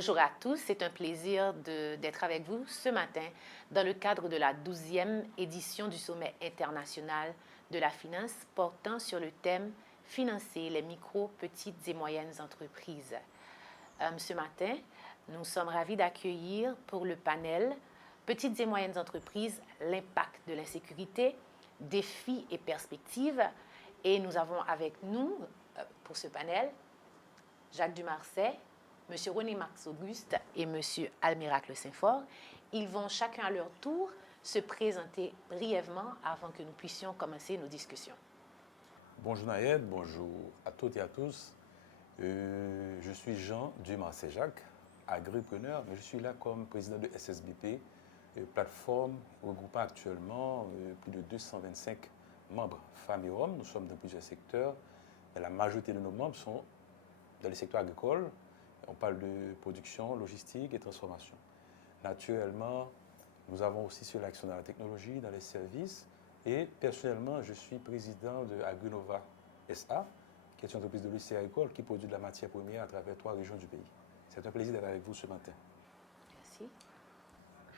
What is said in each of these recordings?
Bonjour à tous, c'est un plaisir d'être avec vous ce matin dans le cadre de la 12e édition du Sommet international de la finance portant sur le thème « Financer les micro, petites et moyennes entreprises ». Ce matin, nous sommes ravis d'accueillir pour le panel « Petites et moyennes entreprises, l'impact de l'insécurité, défis et perspectives ». Et nous avons avec nous, pour ce panel, Jacques Dumarsais, M. René Max Auguste et M. Almiracle Saint-Fort. Ils vont chacun à leur tour se présenter brièvement avant que nous puissions commencer nos discussions. Bonjour Nayed, bonjour à toutes et à tous. Je suis Jean Dumarsais Jacques, agripreneur, mais je suis là comme président de SSBP, plateforme regroupant actuellement plus de 225 membres femmes et hommes. Nous sommes dans plusieurs secteurs, et la majorité de nos membres sont dans le secteur agricole. On parle de production, logistique et transformation. Naturellement, nous avons aussi sur l'action dans la technologie, dans les services. Et personnellement, je suis président de Agrinova SA, qui est une entreprise de lycée agricole qui produit de la matière première à travers 3 régions du pays. C'est un plaisir d'être avec vous ce matin. Merci.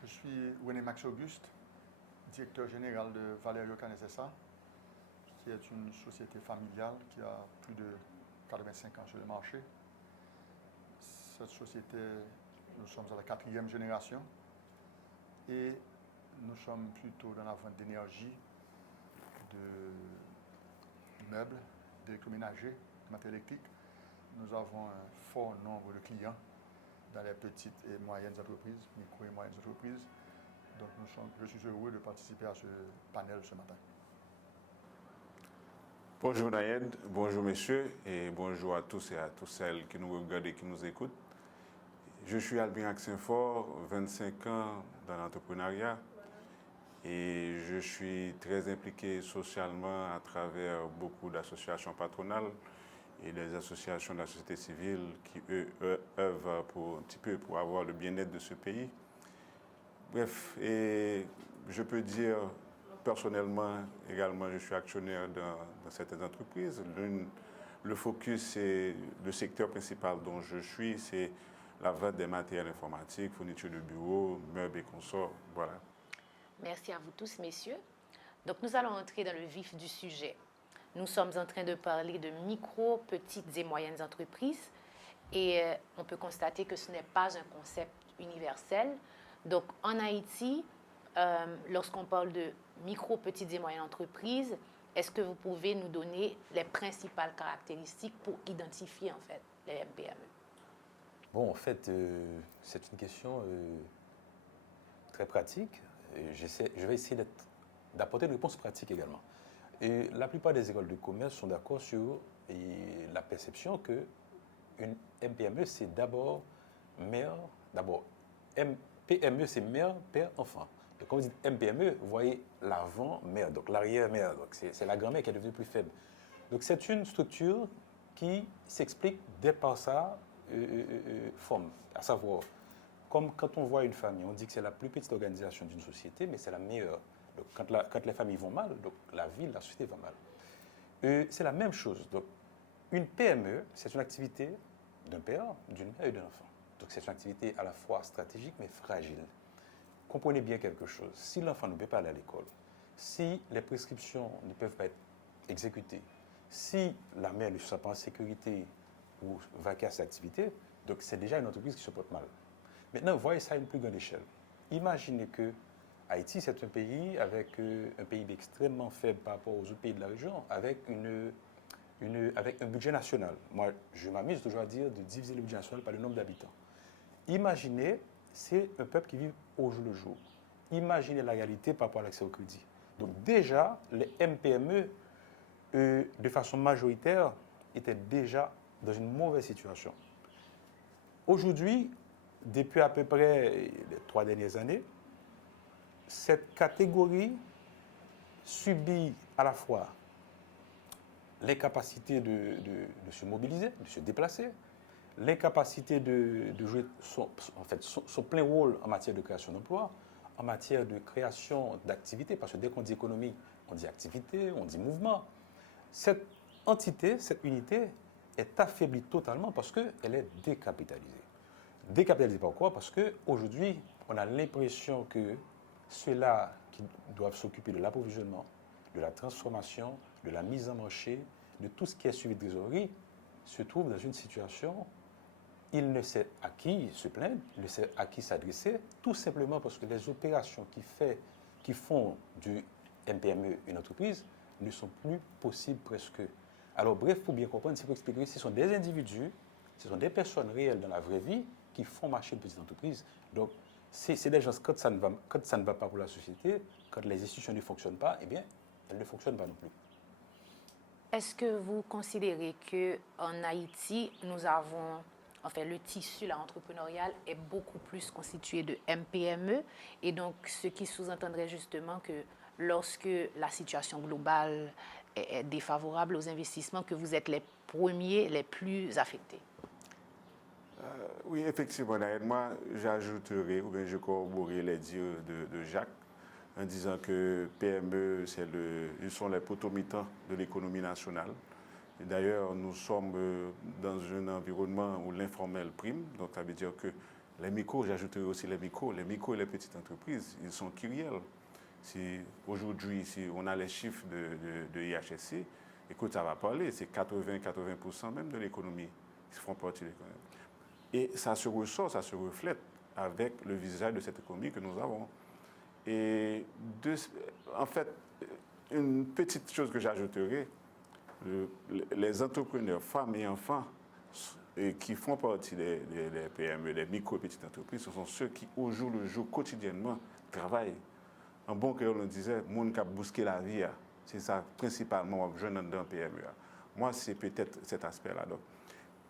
Je suis René Max Auguste, directeur général de Valerio Canes SA, qui est une société familiale qui a plus de 85 ans sur le marché. Cette société, nous sommes à la 4e génération et nous sommes plutôt dans la vente d'énergie, de meubles, d'électroménagers, de matériel électrique. Nous avons un fort nombre de clients dans les petites et moyennes entreprises, micro et moyennes entreprises. Donc je suis heureux de participer à ce panel ce matin. Bonjour Nayed, bonjour messieurs et bonjour à tous et à toutes celles qui nous regardent et qui nous écoutent. Je suis Almiracle Saint-Fort, 25 ans dans l'entrepreneuriat et je suis très impliqué socialement à travers beaucoup d'associations patronales et des associations de la société civile qui œuvrent un petit peu pour avoir le bien-être de ce pays. Bref, et je peux dire personnellement également, je suis actionnaire dans certaines entreprises. Le focus, c'est le secteur principal dont je suis, c'est la vente des matériels informatiques, fourniture de bureaux, meubles et consorts. Voilà. Merci à vous tous, messieurs. Donc, nous allons entrer dans le vif du sujet. Nous sommes en train de parler de micro, petites et moyennes entreprises et on peut constater que ce n'est pas un concept universel. Donc, en Haïti, lorsqu'on parle de micro, petites et moyennes entreprises, est-ce que vous pouvez nous donner les principales caractéristiques pour identifier en fait les MPME? Bon, en fait, c'est une question très pratique. Je vais essayer d'apporter une réponse pratique également. Et la plupart des écoles de commerce sont d'accord sur la perception qu'une MPME, c'est d'abord mère, PME, c'est mère, père, enfant. Donc, quand vous dites MPME, vous voyez l'avant-mère, donc l'arrière-mère. Donc, c'est la grand-mère qui est devenue plus faible. Donc, c'est une structure qui s'explique dès par sa forme, à savoir, comme quand on voit une famille, on dit que c'est la plus petite organisation d'une société, mais c'est la meilleure. Donc, quand les familles vont mal, donc la ville, la société va mal. C'est la même chose. Donc, une PME, c'est une activité d'un père, d'une mère et d'un enfant. Donc, c'est une activité à la fois stratégique, mais fragile. Comprenez bien quelque chose. Si l'enfant ne peut pas aller à l'école, si les prescriptions ne peuvent pas être exécutées, si la mère ne se sent pas en sécurité ou vaquer à ses activités, donc c'est déjà une entreprise qui se porte mal. Maintenant, voyez ça à une plus grande échelle. Imaginez que Haïti, c'est un pays avec un PIB extrêmement faible par rapport aux autres pays de la région, avec un budget national. Moi, je m'amuse toujours à dire de diviser le budget national par le nombre d'habitants. Imaginez, c'est un peuple qui vit au jour le jour. Imaginez la réalité par rapport à l'accès au crédit. Donc déjà, les MPME, de façon majoritaire, étaient déjà dans une mauvaise situation. Aujourd'hui, depuis à peu près les 3 dernières années, cette catégorie subit à la fois l'incapacité de se mobiliser, de se déplacer, l'incapacité de jouer son plein rôle en matière de création d'emplois, en matière de création d'activités, parce que dès qu'on dit économie, on dit activité, on dit mouvement. Cette entité, cette unité est affaiblie totalement parce qu'elle est décapitalisée. Décapitaliser pourquoi? Parce qu'aujourd'hui, on a l'impression que ceux-là qui doivent s'occuper de l'approvisionnement, de la transformation, de la mise en marché, de tout ce qui est suivi de trésorerie, se trouvent dans une situation, il ne sait à qui se plaindre, il ne sait à qui s'adresser, tout simplement parce que les opérations qui font du MPME une entreprise ne sont plus possibles presque. Alors bref, pour bien comprendre, c'est pour expliquer, ce sont des individus, ce sont des personnes réelles dans la vraie vie qui font marcher une petite entreprise. Donc, c'est des gens, quand ça ne va pas pour la société, quand les institutions ne fonctionnent pas, eh bien, elles ne fonctionnent pas non plus. Est-ce que vous considérez qu'en Haïti, nous avons, enfin, le tissu là, entrepreneurial est beaucoup plus constitué de MPME et donc ce qui sous-entendrait justement que lorsque la situation globale est défavorable aux investissements, que vous êtes les premiers, les plus affectés? Oui, effectivement, Naël, moi, j'ajouterai ou bien je corroborerai les dires de Jacques en disant que PME, ils sont les potomitans de l'économie nationale. Et d'ailleurs, nous sommes dans un environnement où l'informel prime, donc ça veut dire que les micros, j'ajouterai aussi les micros et les petites entreprises, ils sont kyriels. Aujourd'hui, si on a les chiffres de IHSC, écoute, ça va parler, c'est 80% même de l'économie qui font partie de l'économie. Et ça se ressort, ça se reflète avec le visage de cette économie que nous avons. Et en fait, une petite chose que j'ajouterais, les entrepreneurs, femmes et enfants, qui font partie des PME, des micro et petites entreprises, ce sont ceux qui, au jour le jour, quotidiennement, travaillent. En bon créole, on disait, monde qui a bousqué la vie, c'est ça principalement, je dans un PME. Moi, c'est peut-être cet aspect-là. Donc,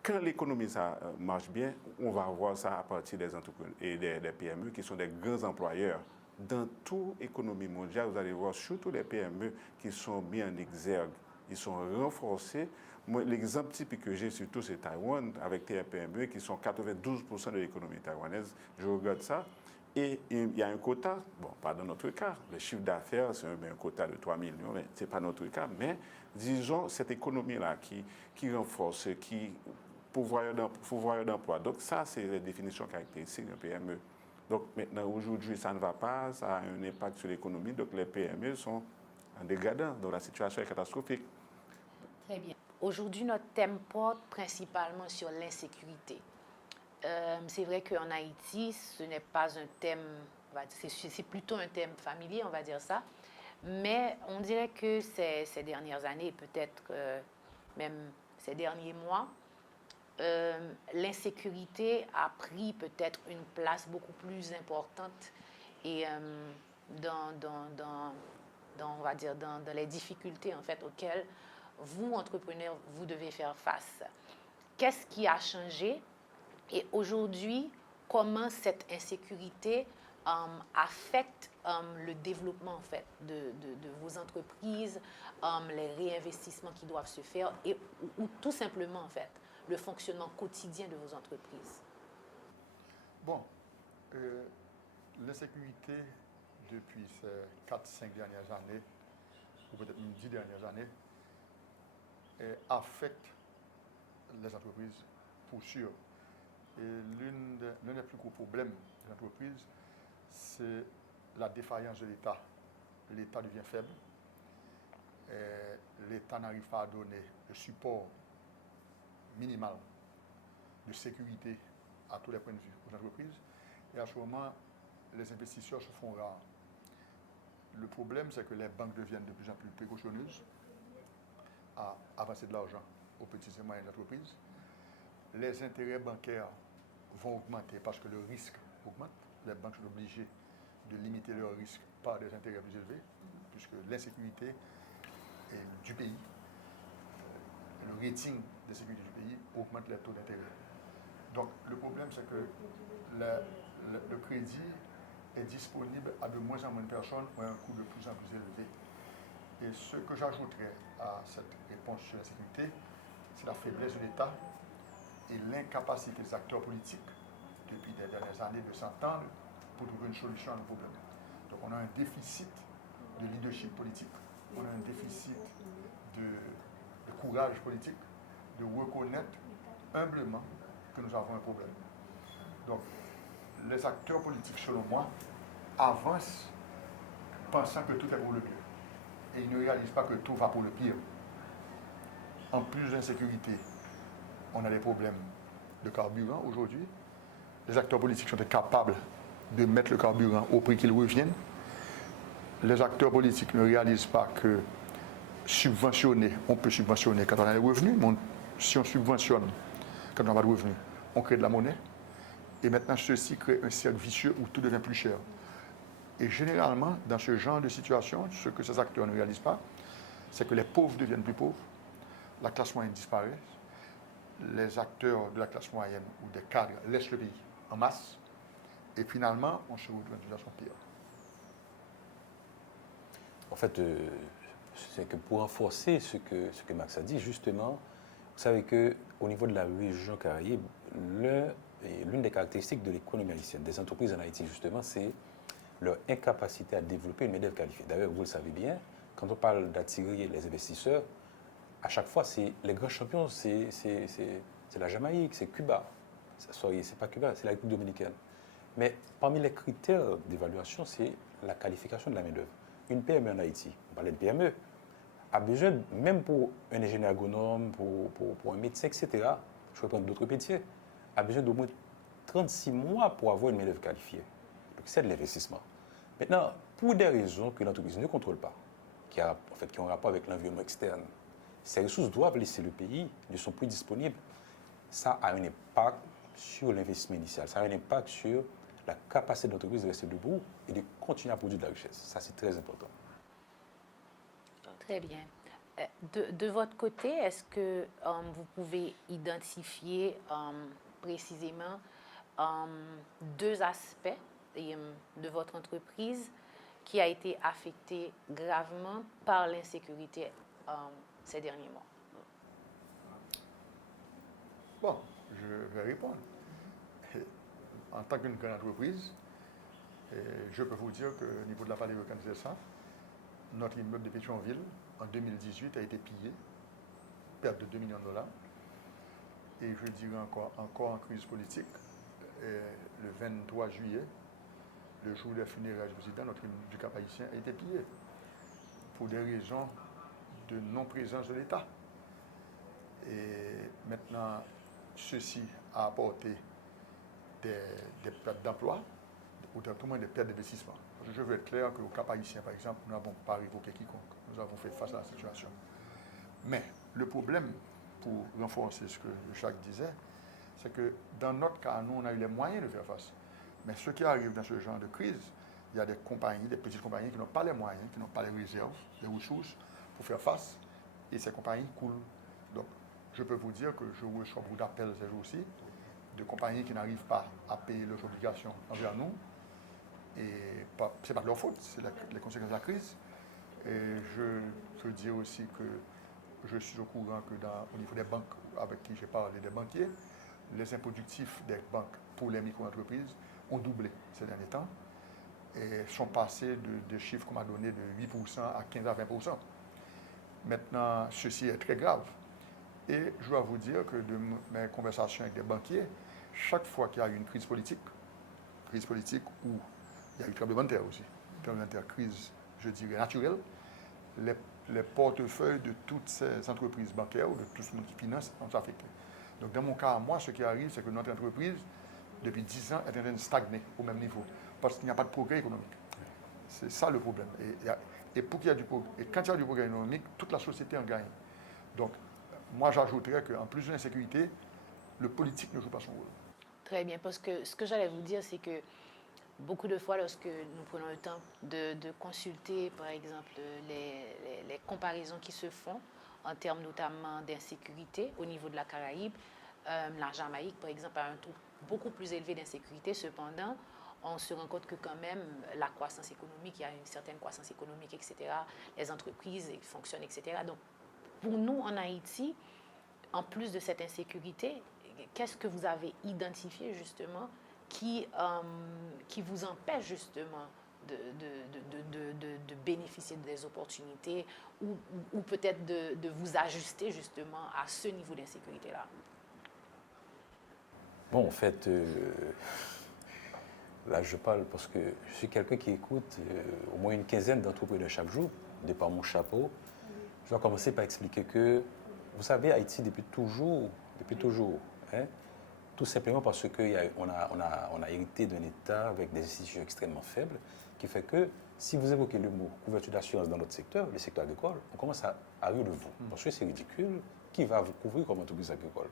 quand l'économie ça marche bien, on va voir ça à partir des entrepreneurs et des PME qui sont des grands employeurs. Dans toute l'économie mondiale, vous allez voir surtout les PME qui sont mis en exergue. Ils sont renforcés. Moi, l'exemple typique que j'ai surtout, c'est Taïwan, avec des PME qui sont 92% de l'économie taïwanaise. Je regarde ça. Et il y a un quota, bon, pas dans notre cas, le chiffre d'affaires, c'est un quota de 3 millions, mais ce n'est pas notre cas. Mais disons, cette économie-là qui renforce, qui pourvoyeur d'emploi. Donc ça, c'est la définition caractéristique d'un PME. Donc maintenant, aujourd'hui, ça ne va pas, ça a un impact sur l'économie. Donc les PME sont en dégradant, donc la situation est catastrophique. Très bien. Aujourd'hui, notre thème porte principalement sur l'insécurité. C'est vrai qu'en Haïti, ce n'est pas un thème, c'est plutôt un thème familier, on va dire ça. Mais on dirait que ces dernières années, peut-être même ces derniers mois, l'insécurité a pris peut-être une place beaucoup plus importante et on va dire dans les difficultés en fait auxquelles vous, entrepreneurs, vous devez faire face. Qu'est-ce qui a changé? Et aujourd'hui, comment cette insécurité affecte le développement en fait, de vos entreprises, les réinvestissements qui doivent se faire ou tout simplement en fait, le fonctionnement quotidien de vos entreprises? Bon, l'insécurité depuis ces 4-5 dernières années, ou peut-être même 10 dernières années, affecte les entreprises pour sûr. Et l'un des plus gros problèmes des entreprises, c'est la défaillance de l'État. L'État devient faible. L'État n'arrive pas à donner le support minimal de sécurité à tous les points de vue aux entreprises. Et à ce moment, les investisseurs se font rares. Le problème, c'est que les banques deviennent de plus en plus précautionneuses à avancer de l'argent aux petites et moyennes entreprises. Les intérêts bancaires vont augmenter parce que le risque augmente. Les banques sont obligées de limiter leur risque par des intérêts plus élevés, puisque l'insécurité du pays, le rating de sécurité du pays augmente les taux d'intérêt. Donc le problème, c'est que le crédit est disponible à de moins en moins de personnes à un coût de plus en plus élevé. Et ce que j'ajouterais à cette réponse sur la sécurité, c'est la faiblesse de l'État et l'incapacité des acteurs politiques depuis les dernières années de s'entendre pour trouver une solution à nos problèmes. Donc on a un déficit de leadership politique, on a un déficit de courage politique, de reconnaître humblement que nous avons un problème. Donc, les acteurs politiques, selon moi, avancent pensant que tout est pour le mieux. Et ils ne réalisent pas que tout va pour le pire. En plus d'insécurité, on a des problèmes de carburant aujourd'hui. Les acteurs politiques sont capables de mettre le carburant au prix qu'il revienne. Les acteurs politiques ne réalisent pas que subventionner, on peut subventionner quand on a des revenus, mais si on subventionne quand on n'a pas de revenus, on crée de la monnaie. Et maintenant, ceci crée un cercle vicieux où tout devient plus cher. Et généralement, dans ce genre de situation, ce que ces acteurs ne réalisent pas, c'est que les pauvres deviennent plus pauvres, la classe moyenne disparaît, les acteurs de la classe moyenne ou des cadres laissent le pays en masse, et finalement, on se retrouve dans une situation pire. En fait, c'est que pour renforcer ce que Max a dit, justement, vous savez qu'au niveau de la région Caraïbe, l'une des caractéristiques de l'économie haïtienne, des entreprises en Haïti, justement, c'est leur incapacité à développer une main-d'œuvre qualifiée. D'ailleurs, vous le savez bien, quand on parle d'attirer les investisseurs, à chaque fois, les grands champions, c'est la Jamaïque, c'est Cuba. C'est pas Cuba, c'est la République dominicaine. Mais parmi les critères d'évaluation, c'est la qualification de la main-d'œuvre. Une PME en Haïti, on parlait de PME, a besoin, même pour un ingénieur agronome, pour un médecin, etc., je vais prendre d'autres métiers, a besoin d'au moins 36 mois pour avoir une main-d'œuvre qualifiée. Donc c'est de l'investissement. Maintenant, pour des raisons que l'entreprise ne contrôle pas, qui ont rapport avec l'environnement externe, ces ressources doivent laisser le pays, ne sont plus disponibles. Ça a un impact sur l'investissement initial, ça a un impact sur la capacité de l'entreprise de rester debout et de continuer à produire de la richesse. Ça, c'est très important. Très bien. De votre côté, est-ce que vous pouvez identifier précisément deux aspects de votre entreprise qui a été affecté gravement par l'insécurité ces derniers mois? Bon, je vais répondre. En tant qu'une grande entreprise, je peux vous dire qu'au niveau de la vallée de ça, notre immeuble de Pétionville, en 2018, a été pillé, perte de 2 millions de dollars. Et je dirais encore en crise politique, le 23 juillet, le jour des funérailles du président, notre immeuble du Cap haïtien a été pillé pour des raisons de non-présence de l'État. Et maintenant, ceci a apporté des pertes d'emploi, ou tout le moins des pertes d'investissement. Je veux être clair qu'au Cap haïtien, par exemple, nous n'avons pas révoqué quiconque. Nous avons fait face à la situation. Mais le problème, pour renforcer ce que Jacques disait, c'est que dans notre cas, nous, on a eu les moyens de faire face. Mais ce qui arrive dans ce genre de crise, il y a des compagnies, des petites compagnies qui n'ont pas les moyens, qui n'ont pas les réserves, les ressources pour faire face, et ces compagnies coulent. Donc, je peux vous dire que je reçois beaucoup d'appels ces jours-ci de compagnies qui n'arrivent pas à payer leurs obligations envers nous. Et ce n'est pas de leur faute, c'est les conséquences de la crise. Et je peux dire aussi que je suis au courant que au niveau des banques avec qui j'ai parlé, des banquiers, les improductifs des banques pour les micro-entreprises ont doublé ces derniers temps et sont passés de chiffres qu'on m'a donnés de 8% à 15 à 20%. Maintenant, ceci est très grave. Et je dois vous dire que de mes conversations avec des banquiers, chaque fois qu'il y a eu une crise politique où il y a eu tremblement de terre aussi, tremblement de terre, crise, je dirais, naturelle, les portefeuilles de toutes ces entreprises bancaires ou de tout ce monde qui finance sont affectés. Donc, dans mon cas, moi, ce qui arrive, c'est que notre entreprise, depuis 10 ans, est en train de stagner au même niveau parce qu'il n'y a pas de progrès économique. C'est ça le problème. Et pour qu'il y ait du progrès, et quand il y a du progrès économique, toute la société en gagne. Donc, moi, j'ajouterais qu'en plus de l'insécurité, le politique ne joue pas son rôle. Très bien, parce que ce que j'allais vous dire, c'est que beaucoup de fois, lorsque nous prenons le temps de consulter, par exemple, les comparaisons qui se font en termes notamment d'insécurité au niveau de la Caraïbe, la Jamaïque, par exemple, a un taux beaucoup plus élevé d'insécurité. Cependant, on se rend compte que quand même, la croissance économique, il y a une certaine croissance économique, etc. Les entreprises fonctionnent, etc. Donc, pour nous, en Haïti, en plus de cette insécurité, qu'est-ce que vous avez identifié justement qui vous empêche justement de bénéficier des opportunités ou peut-être de vous ajuster justement à ce niveau d'insécurité-là? Bon, en fait, là, je parle parce que je suis quelqu'un qui écoute au moins une quinzaine d'entrepreneurs chaque jour, de par mon chapeau. Je dois commencer par expliquer que, vous savez, Haïti, depuis toujours, hein, tout simplement parce qu'on a hérité d'un État avec des institutions extrêmement faibles, qui fait que si vous évoquez le mot couverture d'assurance dans notre secteur, le secteur agricole, on commence à rire de vous. Parce que c'est ridicule. Qui va vous couvrir comme entreprise agricole?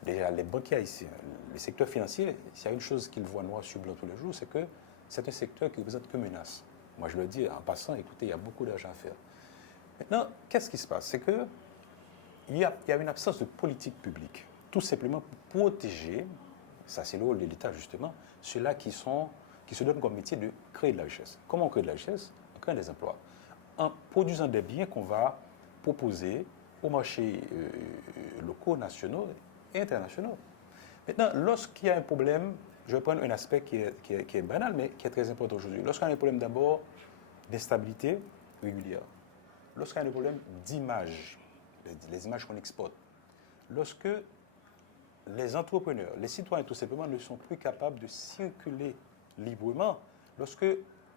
Déjà, les banquiers haïtiens, le secteur financier, s'il y a une chose qu'ils voient noir sur blanc tous les jours, c'est que c'est un secteur qui ne représente que menace. Moi, je le dis en passant, écoutez, il y a beaucoup d'argent à faire. Maintenant, qu'est-ce qui se passe? C'est qu'il y a une absence de politique publique, tout simplement pour protéger, ça c'est le rôle de l'État justement, ceux-là qui se donnent comme métier de créer de la richesse. Comment on crée de la richesse? En créant des emplois. En produisant des biens qu'on va proposer aux marchés locaux, nationaux et internationaux. Maintenant, lorsqu'il y a un problème, je vais prendre un aspect qui est banal, mais qui est très important aujourd'hui. Lorsqu'il y a un problème d'abord d'instabilité régulière, lorsqu'il y a un problème d'image, les images qu'on exporte, lorsque les entrepreneurs, les citoyens tout simplement ne sont plus capables de circuler librement, lorsque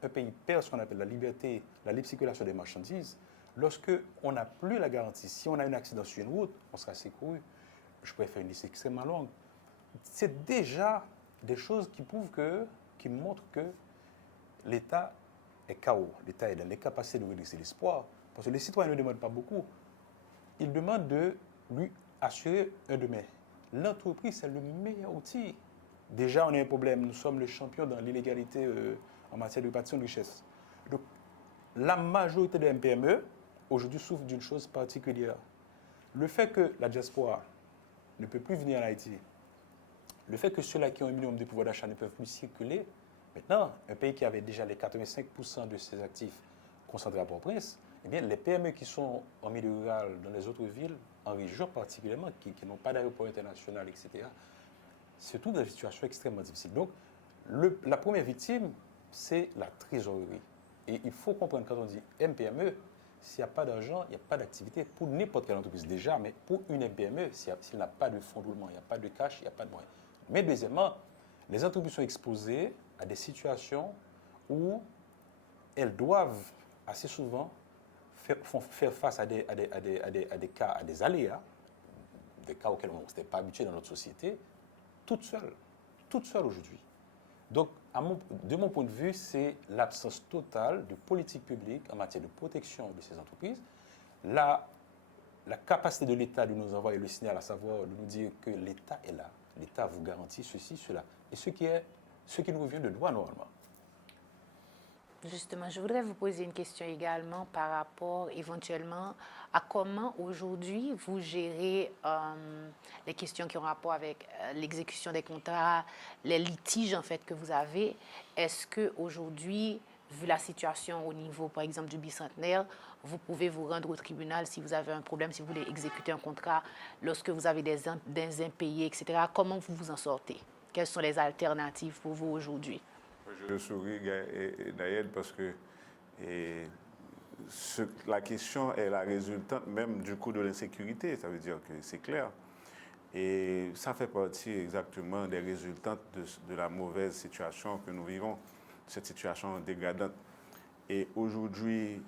un pays perd ce qu'on appelle la liberté, la libre circulation des marchandises, lorsque on n'a plus la garantie, si on a un accident sur une route, on sera secouru. Je pourrais faire une liste extrêmement longue. C'est déjà des choses qui montrent que l'État est KO. L'État est dans l'incapacité de redresser l'espoir. Parce que les citoyens ne demandent pas beaucoup. Ils demandent de lui assurer un demain. L'entreprise, c'est le meilleur outil. Déjà, on a un problème. Nous sommes le champion dans l'illégalité en matière de répartition de richesse. Donc, la majorité des MPME, aujourd'hui, souffrent d'une chose particulière. Le fait que la diaspora ne peut plus venir en Haïti, le fait que ceux-là qui ont un minimum de pouvoir d'achat ne peuvent plus circuler, maintenant, un pays qui avait déjà les 85% de ses actifs concentrés à Port-au-Prince, eh bien, les PME qui sont en milieu rural, dans les autres villes, en région particulièrement, qui n'ont pas d'aéroport international, etc., se trouvent dans une situation extrêmement difficile. Donc, la première victime, c'est la trésorerie. Et il faut comprendre, quand on dit MPME, s'il n'y a pas d'argent, il n'y a pas d'activité pour n'importe quelle entreprise déjà, mais pour une MPME, s'il n'a pas de fonds de roulement, il n'y a pas de cash, il n'y a pas de moyens. Mais deuxièmement, les entreprises sont exposées à des situations où elles doivent assez souvent faire face à des cas, à des aléas, des cas auxquels on n'était pas habitué dans notre société, toutes seules aujourd'hui. Donc, de mon point de vue, c'est l'absence totale de politique publique en matière de protection de ces entreprises, la capacité de l'État de nous envoyer le signal, à savoir de nous dire que l'État est là, l'État vous garantit ceci, cela, et ce qui nous revient de droit normalement. Justement, je voudrais vous poser une question également par rapport éventuellement à comment aujourd'hui vous gérez les questions qui ont rapport avec l'exécution des contrats, les litiges en fait que vous avez. Est-ce que aujourd'hui, vu la situation au niveau par exemple du bicentenaire, vous pouvez vous rendre au tribunal si vous avez un problème, si vous voulez exécuter un contrat, lorsque vous avez des impayés, etc. Comment vous vous en sortez? Quelles sont les alternatives pour vous aujourd'hui? Je souris, Nayed, parce que la question est la résultante même du coup de l'insécurité. Ça veut dire que c'est clair. Et ça fait partie exactement des résultantes de la mauvaise situation que nous vivons, cette situation dégradante. Et aujourd'hui,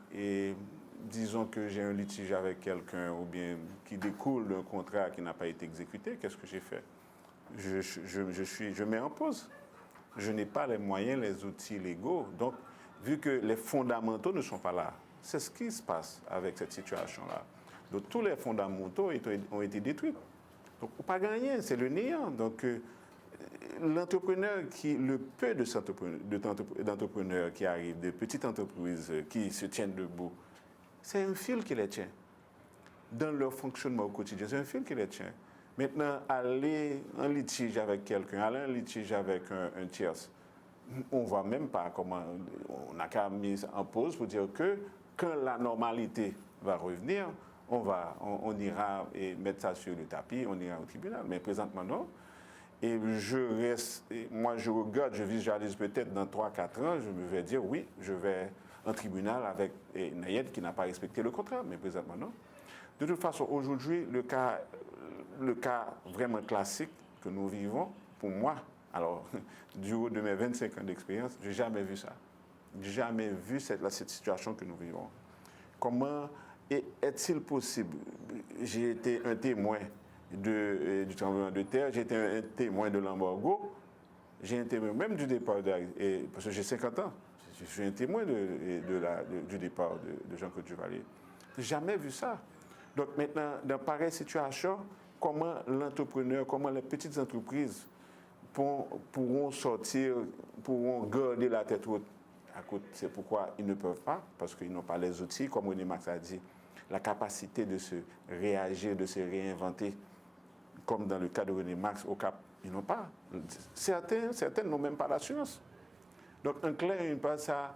disons que j'ai un litige avec quelqu'un ou bien qui découle d'un contrat qui n'a pas été exécuté, qu'est-ce que j'ai fait? Je mets en pause. Je n'ai pas les moyens, les outils légaux. Donc, vu que les fondamentaux ne sont pas là, c'est ce qui se passe avec cette situation-là. Donc, tous les fondamentaux ont été détruits. Donc, on n'a pas gagné, c'est le néant. Donc, l'entrepreneur, le peu d'entrepreneurs qui arrivent, de petites entreprises qui se tiennent debout, c'est un fil qui les tient. Dans leur fonctionnement au quotidien, c'est un fil qui les tient. Maintenant, aller en litige avec quelqu'un, aller en litige avec un tierce, on ne voit même pas comment. On n'a qu'à mettre en pause pour dire que quand la normalité va revenir, on ira et mettre ça sur le tapis, on ira au tribunal. Mais présentement, non. Et moi je regarde, je visualise peut-être dans 3-4 ans, je me vais dire oui, je vais en tribunal avec Nayed qui n'a pas respecté le contrat, mais présentement, non. De toute façon, aujourd'hui, le cas vraiment classique que nous vivons, pour moi, alors, du haut de mes 25 ans d'expérience, je n'ai jamais vu ça. Jamais vu cette situation que nous vivons. Comment est-il possible? J'ai été un témoin du tremblement de terre, j'ai été un témoin de l'embargo, j'ai un témoin même du départ, parce que j'ai 50 ans, je suis un témoin du départ de Jean-Claude Duvalier. Jamais vu ça. Donc maintenant, dans pareille situation, comment l'entrepreneur, comment les petites entreprises pourront sortir, pourront garder la tête haute? C'est pourquoi ils ne peuvent pas, parce qu'ils n'ont pas les outils, comme René Max a dit, la capacité de se réagir, de se réinventer, comme dans le cas de René Max au Cap, ils n'ont pas. Certains n'ont même pas l'assurance. Donc, en clair, une part, ça,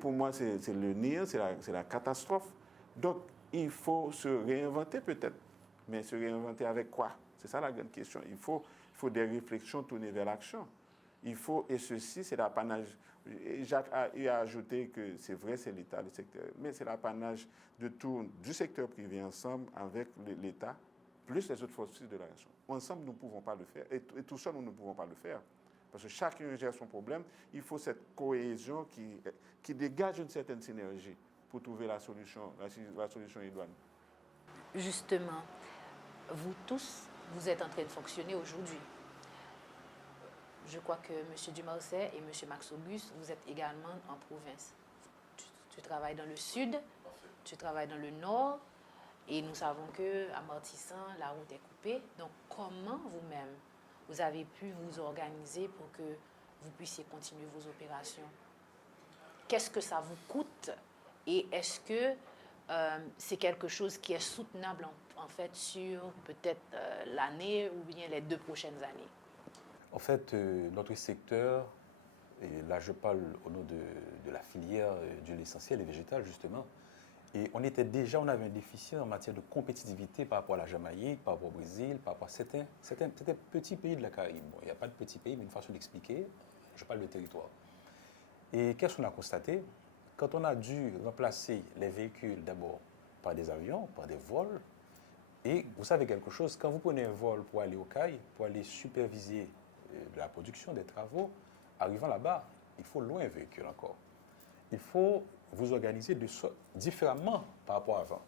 pour moi, c'est le néant, c'est la catastrophe. Donc, il faut se réinventer peut-être. Mais se réinventer avec quoi? C'est ça la grande question. Il faut des réflexions tournées vers l'action. Et ceci, c'est l'apanage. Jacques a ajouté que c'est vrai, c'est l'État, le secteur, mais c'est l'apanage du secteur privé ensemble avec l'État, plus les autres forces de la nation. Ensemble, nous ne pouvons pas le faire. Et tout seul, nous ne pouvons pas le faire. Parce que chacun gère son problème. Il faut cette cohésion qui dégage une certaine synergie pour trouver la solution idoine. Justement, vous tous, vous êtes en train de fonctionner aujourd'hui. Je crois que M. Dumarsais et M. Max Auguste, vous êtes également en province. Tu travailles dans le sud, tu travailles dans le nord, et nous savons qu'à Martissan, la route est coupée. Donc, comment vous-même, vous avez pu vous organiser pour que vous puissiez continuer vos opérations? Qu'est-ce que ça vous coûte? Et est-ce que c'est quelque chose qui est soutenable en fait sur peut-être l'année ou bien les 2 prochaines années? En fait, notre secteur, et là je parle au nom de la filière d'huile essentielle et végétale justement, et on avait un déficit en matière de compétitivité par rapport à la Jamaïque, par rapport au Brésil, par rapport à certains petits pays de la Caraïbe. Bon, il n'y a pas de petits pays, mais une façon d'expliquer, je parle de territoire. Et qu'est-ce qu'on a constaté? Quand on a dû remplacer les véhicules d'abord par des avions, par des vols, et vous savez quelque chose, quand vous prenez un vol pour aller au CAI, pour aller superviser la production des travaux, arrivant là-bas, il faut louer un véhicule encore. Il faut vous organiser différemment par rapport à avant.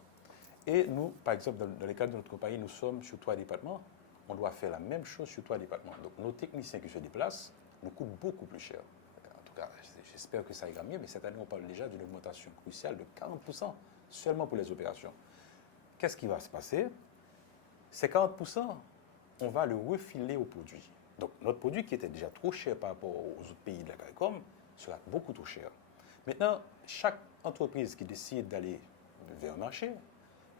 Et nous, par exemple, dans le cadre de notre compagnie, nous sommes sur 3 départements. On doit faire la même chose sur 3 départements. Donc nos techniciens qui se déplacent nous coûtent beaucoup plus cher. En tout cas, j'espère que ça ira mieux, mais cette année, on parle déjà d'une augmentation cruciale de 40% seulement pour les opérations. Qu'est-ce qui va se passer? Ces 40%, on va le refiler au produit. Donc, notre produit qui était déjà trop cher par rapport aux autres pays de la CARICOM sera beaucoup trop cher. Maintenant, chaque entreprise qui décide d'aller vers un marché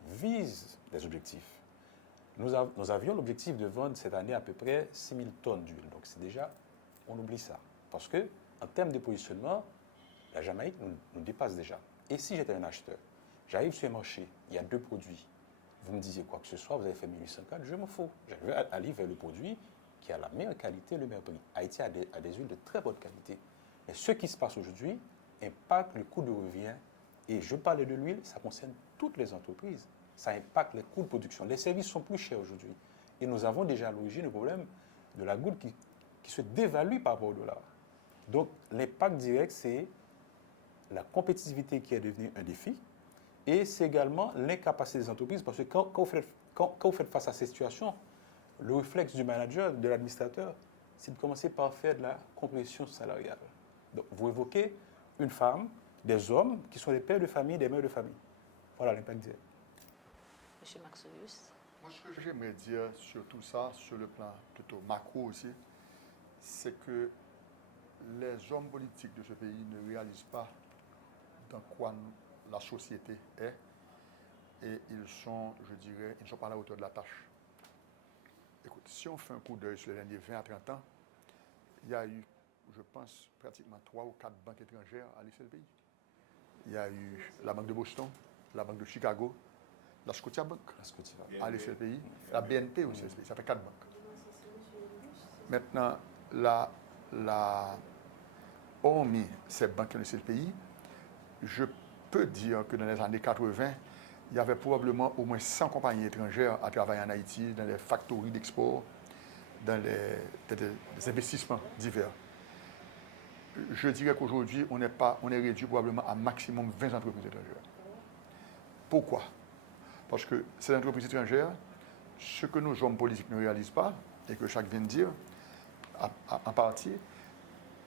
vise des objectifs. Nous avions l'objectif de vendre cette année à peu près 6 000 tonnes d'huile. Donc, c'est déjà, on oublie ça. Parce que, en termes de positionnement, la Jamaïque nous dépasse déjà. Et si j'étais un acheteur, j'arrive sur un marché, il y a 2 produits. Vous me disiez quoi que ce soit, vous avez fait 1804, je m'en fous. Je veux aller vers le produit qui a la meilleure qualité, le meilleur prix. Haïti a des huiles de très bonne qualité. Mais ce qui se passe aujourd'hui impacte le coût de revient. Et je parlais de l'huile, ça concerne toutes les entreprises. Ça impacte les coûts de production. Les services sont plus chers aujourd'hui. Et nous avons déjà à l'origine le problème de la goutte qui se dévalue par rapport au dollar. Donc l'impact direct, c'est la compétitivité qui est devenue un défi. Et c'est également l'incapacité des entreprises, parce que quand vous faites face à ces situations, le réflexe du manager, de l'administrateur, c'est de commencer par faire de la compression salariale. Donc, vous évoquez une femme, des hommes qui sont des pères de famille, des mères de famille. Voilà l'impact direct. Monsieur Max Auguste. Moi, ce que j'aimerais dire sur tout ça, sur le plan plutôt macro aussi, c'est que les hommes politiques de ce pays ne réalisent pas dans quoi la société est, et ils sont, je dirais, ils ne sont pas à la hauteur de la tâche. Écoute, si on fait un coup d'œil sur les derniers 20 à 30 ans, il y a eu, je pense, pratiquement 3 ou 4 banques étrangères à l'échelle du pays. Il y a eu la Banque de Boston, la Banque de Chicago, la Scotiabank à l'échelle du pays, la BNP aussi, ça fait 4 banques. Maintenant, hormis ces banques à l'échelle du pays, je peux dire que dans les années 80, il y avait probablement au moins 100 compagnies étrangères à travailler en Haïti, dans les factories d'export. dans des investissements divers. Je dirais qu'aujourd'hui, on est réduit probablement à maximum 20 entreprises étrangères. Pourquoi? Parce que ces entreprises étrangères, ce que nos hommes politiques ne réalisent pas, et que chaque vient de dire, en partie,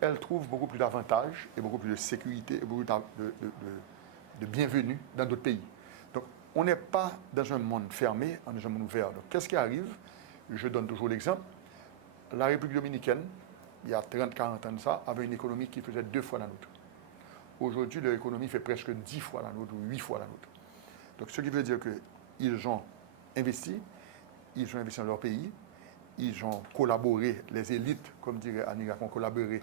elles trouvent beaucoup plus d'avantages et beaucoup plus de sécurité et beaucoup de bienvenue dans d'autres pays. Donc, on n'est pas dans un monde fermé, on est dans un monde ouvert. Donc, qu'est-ce qui arrive? Je donne toujours l'exemple. La République dominicaine, il y a 30-40 ans de ça, avait une économie qui faisait 2 fois la nôtre. Aujourd'hui, leur économie fait presque 10 fois la nôtre ou 8 fois la nôtre. Donc, ce qui veut dire qu'ils ont investi dans leur pays, ils ont collaboré, les élites, comme dirait Annie Rac, ont collaboré,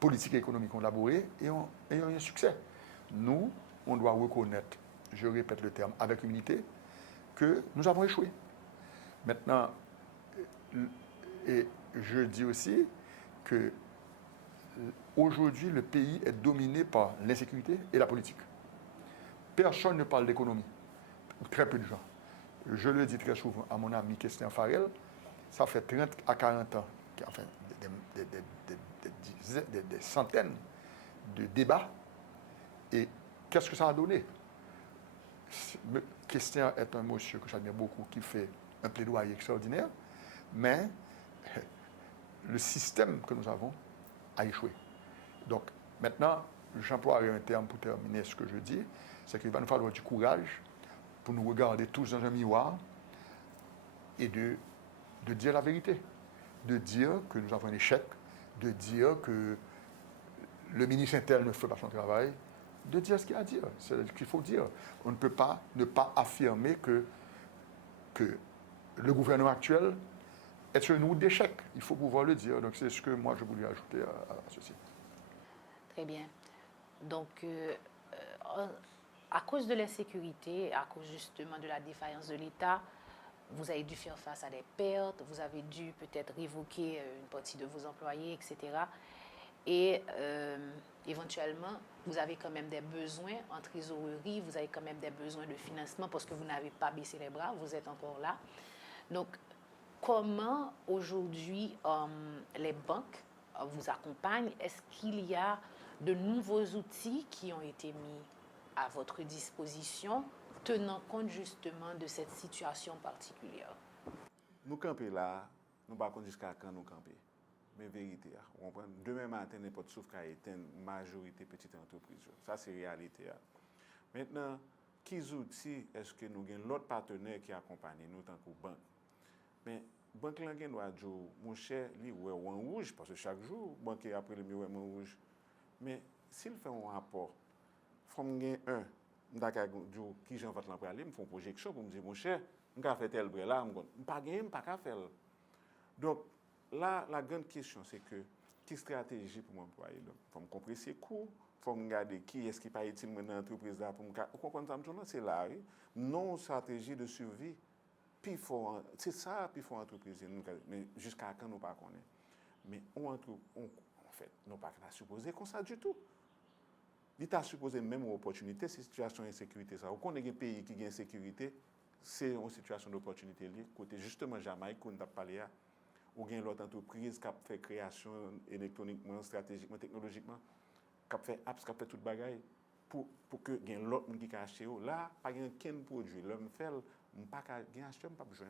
politique et économique ont collaboré et ont eu un succès. Nous, on doit reconnaître, je répète le terme, avec humilité, que nous avons échoué. Maintenant, et je dis aussi que aujourd'hui, le pays est dominé par l'insécurité et la politique. Personne ne parle d'économie, ou très peu de gens. Je le dis très souvent à mon ami Christian Farel, ça fait 30 à 40 ans, enfin, des centaines de débats. Et qu'est-ce que ça a donné? Christian est un monsieur que j'admire beaucoup, qui fait un plaidoyer extraordinaire, mais le système que nous avons a échoué. Donc, maintenant, j'emploierai un terme pour terminer ce que je dis, c'est qu'il va nous falloir du courage pour nous regarder tous dans un miroir et de dire la vérité, de dire que nous avons un échec, de dire que le ministre intel ne fait pas son travail, de dire ce qu'il y a à dire, c'est ce qu'il faut dire. On ne peut pas ne pas affirmer que le gouvernement actuel est sur une route d'échec. Il faut pouvoir le dire. Donc c'est ce que moi je voulais ajouter à ceci. Très bien. Donc, à cause de l'insécurité, à cause justement de la défaillance de l'État, vous avez dû faire face à des pertes, vous avez dû peut-être révoquer une partie de vos employés, etc. Et éventuellement, vous avez quand même des besoins en trésorerie, vous avez quand même des besoins de financement parce que vous n'avez pas baissé les bras, vous êtes encore là. Donc, comment aujourd'hui les banques vous accompagnent? Est-ce qu'il y a de nouveaux outils qui ont été mis à votre disposition tenant compte justement de cette situation particulière? Nous camper là, nous ne savons pas jusqu'à quand nous camper. Mais vérité, demain matin, n'importe sauf qu'à éteindre majorité petite entreprise. Ça, c'est la réalité. Maintenant, quels outils est-ce que nous avons l'autre partenaire qui accompagne nous tant que banque? Mais banque là doit dire mon cher, lui ouais en rouge parce que chaque jour banque après le mieux en rouge. Mais s'il fait un rapport, faut me un d'accord qui j'en vais l'emprunter, me font projection pour me dire mon cher, on va faire tel prêt là, on pas gagner, pas qu'à faire. Donc là la grande question c'est que quelle stratégie pour m'employer donc faut me compresser coût, faut me regarder qui est-ce qui pas utile dans l'entreprise là pour me comprendre ça c'est là non stratégie de survie. Puis c'est ça puis faut entreprise mais jusqu'à quand nous pas connaît. Mais en fait, nous pas supposé comme ça du tout. L'État supposé même une opportunité, c'est une situation d'insécurité. Ça. On a un pays qui a une sécurité, c'est une situation d'opportunité. Côté justement Jamaïque, on a parlé là, ou bien l'autre entreprise qui a fait création électroniquement, stratégiquement, technologiquement, qui a fait apps, qui a fait toute bagaille, pour que y ait l'autre qui a acheté. Là, pas y a aucun produit. L'homme fait, on pas qu'à acheter, on pas besoin.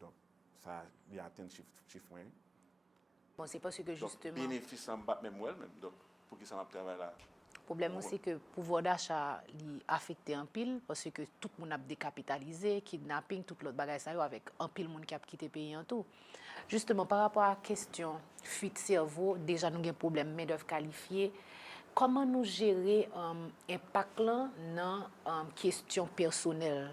Donc, ça, il y a atteint chiffre moyen. Bon, c'est parce que justement... Donc, bénéfice en bas, même moi-même. Donc, pour qui ça m'a travaillé là? Le problème, c'est que le pouvoir d'achat est affecté en pile parce que tout le monde a décapitalisé, kidnapping, tout l'autre bagage avec un pile monde qui a quitté le pays en tout. Justement, par rapport à la question fuite cerveau, déjà nous avons un problème main-d'œuvre qualifiée. Comment nous gérer l'impact là dans la question personnelle?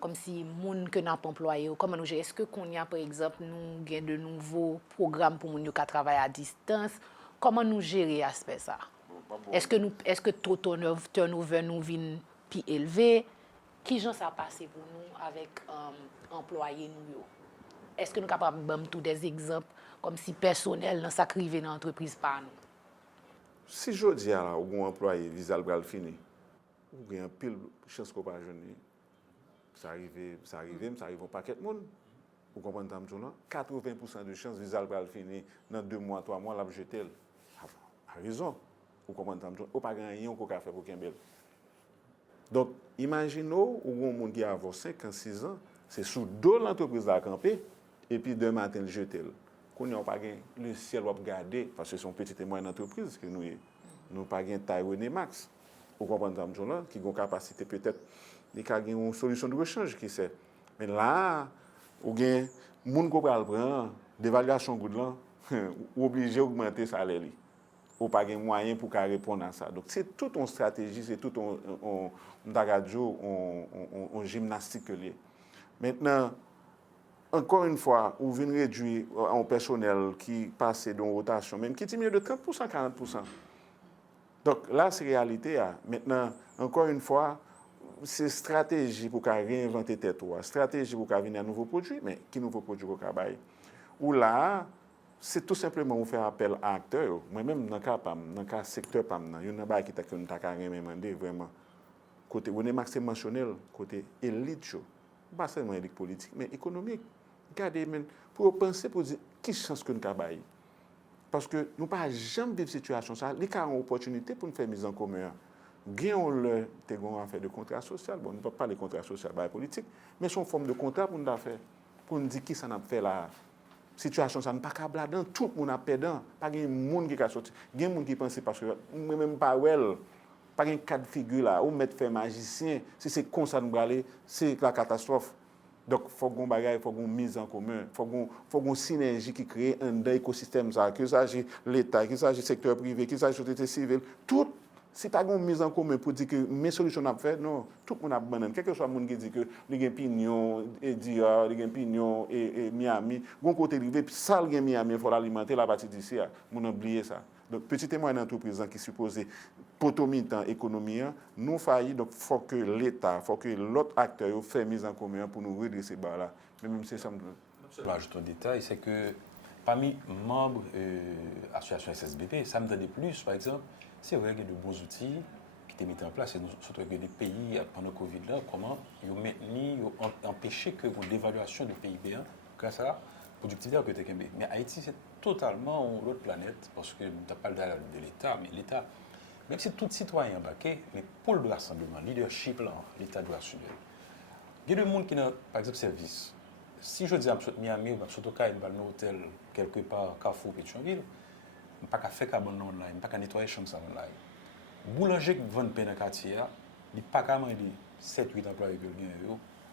Comme si les gens que nous avons employés, comment nous gérer? Est-ce que qu'on y a, par exemple, nous avons de nouveaux programmes pour les gens qui travaillent à distance? Comment nous gérer l'aspect ça? Est-ce que taux turnover nous vient plus élevé? Qui gens ça passé pour nous avec employés nous? Est-ce que nous sommes capables de donner tous des exemples comme si personnel dans s'acriver dans l'entreprise par nous? Si je dis à un employé visa le bral fini, ou bien pile chance qu'on pas jeune, ça arrive un paquet de monde. Vous comprenez, 80% de chances Visa va finir dans 2 mois, 3 mois, la jeter. A raison. Vous comprenez, ou pas rien qu'on a fait pour Kembel. Donc, imaginez-vous, un monde qui a 5 ans, 6 ans, c'est sous deux l'entreprise à camper, et puis demain matin, le jeter. Qu'on n'a pas le ciel va garder, parce que c'est une petite et moyenne entreprise que nous n'avons pas de taille Max. Vous comprenez, qui a une capacité peut-être, il y a une solution de rechange qui sait. Mais là, ou bien, moun ko pral prend d'évaluation goud là, ou obligé d'augmenter salaire li. Ou pas gen moyen pour répondre à ça. Donc c'est toute une stratégie, c'est tout un gymnastique lié. Maintenant, encore une fois, ou vient réduire un personnel qui passe dans rotation, même qui diminue de 30%, 40%. Donc là, c'est réalité. Maintenant, encore une fois, c'est stratégie pour réinventer tête, stratégie pour venir un nouveau produit, mais qui nouveau produit qu'on travaille. Ou là, c'est tout simplement faire appel à acteurs. Moi-même, dans le cas secteur, il y a un bail qui t'a demandé vraiment. Côté, on est maximum mentionnel, côté élite, pas seulement élite politique, mais économique. Regardez, pour penser, pour dire, qui chance que nous avons. Parce que nous n'avons jamais vivre cette situation. Il y a une opportunité pour nous faire mise en commun. Gagnons le affaire de contrat social. Bon, on ne peut pas parler de contrat social par politique, mais c'est une forme de contrat pour nous faire. Pour nous dire qui ça n'a fait là. Situation ça n'est pas câble là-dedans, tout le monde a perdant. Pas de monde qui a sorti. Il y a des gens qui pensent parce que même pas well. Pas de cas de figure là, ou mettre fait magicien, si c'est comme ça nous aller, c'est la catastrophe. Donc, il faut qu'on bagaille, il faut qu'on mise en commun, il faut qu'on synergie qui crée un écosystème, que ça s'agit l'État, que ça s'agit secteur privé, que ça s'agit société civile, tout. Si tu as une mise en commun pour dire que mes solutions à faire, non, tout le monde a banane. Quel que soit le monde qui dit que les Pignon, et Dia, les Pignon et Miami, bon côté rivé, puis ça, le Miami, il faut l'alimenter la partie d'ici. On a oublié ça. Donc, petit et moyenne entreprise qui supposait potomi dans l'économie, nous faillit, donc il faut que l'État, il faut que l'autre acteur fasse mise en commun pour nous redresser ces barres-là. Mais même c'est ça. Je vais ajouter un détail, c'est que parmi membres de l'association SSBP, ça me donne plus, par exemple, c'est vrai qu'il y a de bons outils qui étaient mis en place, et surtout que les pays, pendant le Covid, là, comment ils ont maintenu, ils ont empêché que pour l'évaluation du PIB, grâce à la productivité que tu as. Mais Haïti, c'est totalement une autre planète, parce que tu n'as pas de l'État, mais l'État, même si tout citoyen embarqué, mais pour le rassemblement, leadership, là, l'État doit assumer. Il y a des gens qui ont, par exemple, service. Si je dis à Miami ou à Sotoka, il va dans un hôtel quelque part, Carrefour, Pétionville, je ne peux pas faire carbone online, je ne peux pas nettoyer chambre online. Boulanger qui vend pain dans le quartier, il ne peut pas manger 7-8 employés que bien,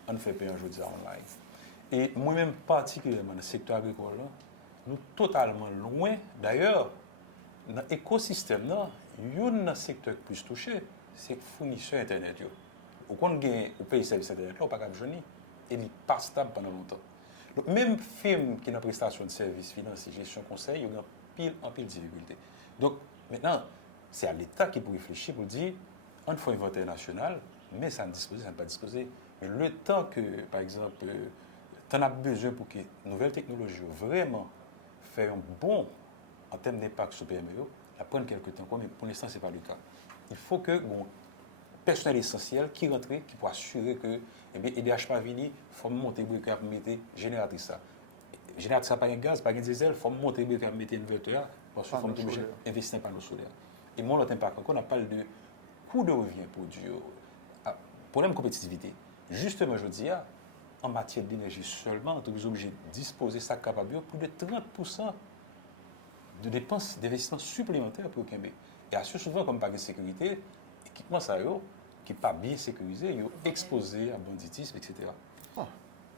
on fait pain aujourd'hui online. Et moi-même, particulièrement dans le secteur agricole, nous sommes totalement loin. D'ailleurs, dans l'écosystème, il y a un secteur qui est plus touché, c'est le fournisseur Internet. Au compte au pays service Internet, on ne peut pas gagner. Et il n'est pas stable pendant longtemps. Donc, même firme qui est en prestation de services financiers, gestion conseil, il y a en pile difficulté. Donc, maintenant, c'est à l'État qui peut réfléchir pour dire, on fait un inventaire national, mais ça ne dispose, ça ne pas disposer. Mais le temps que, par exemple, tu en as besoin pour que les nouvelles technologies vraiment fassent un bon en termes d'impact sur le PME, ça prend quelques temps, mais pour l'instant, ce n'est pas le cas. Il faut que bon, personnel essentiel qui rentre, qui pour assurer que EDH pas venir, il faut monter le briquet pour mettre génératrice. Génératrice pas de gaz, pas de diesel, il faut monter le briquet pour mettre inverteur, parce qu'il faut investir dans les panneaux solaires. Et moi, l'autre impact, on parle de coût de revient produit, problème de compétitivité. Justement, je dis, en matière d'énergie seulement, on est obligé de disposer ça capable de plus de 30% de dépenses d'investissement supplémentaires pour le Québec. Et assez souvent, comme pas de sécurité, l'équipement ça qui n'est pas bien sécurisé, il est exposé à banditisme, etc.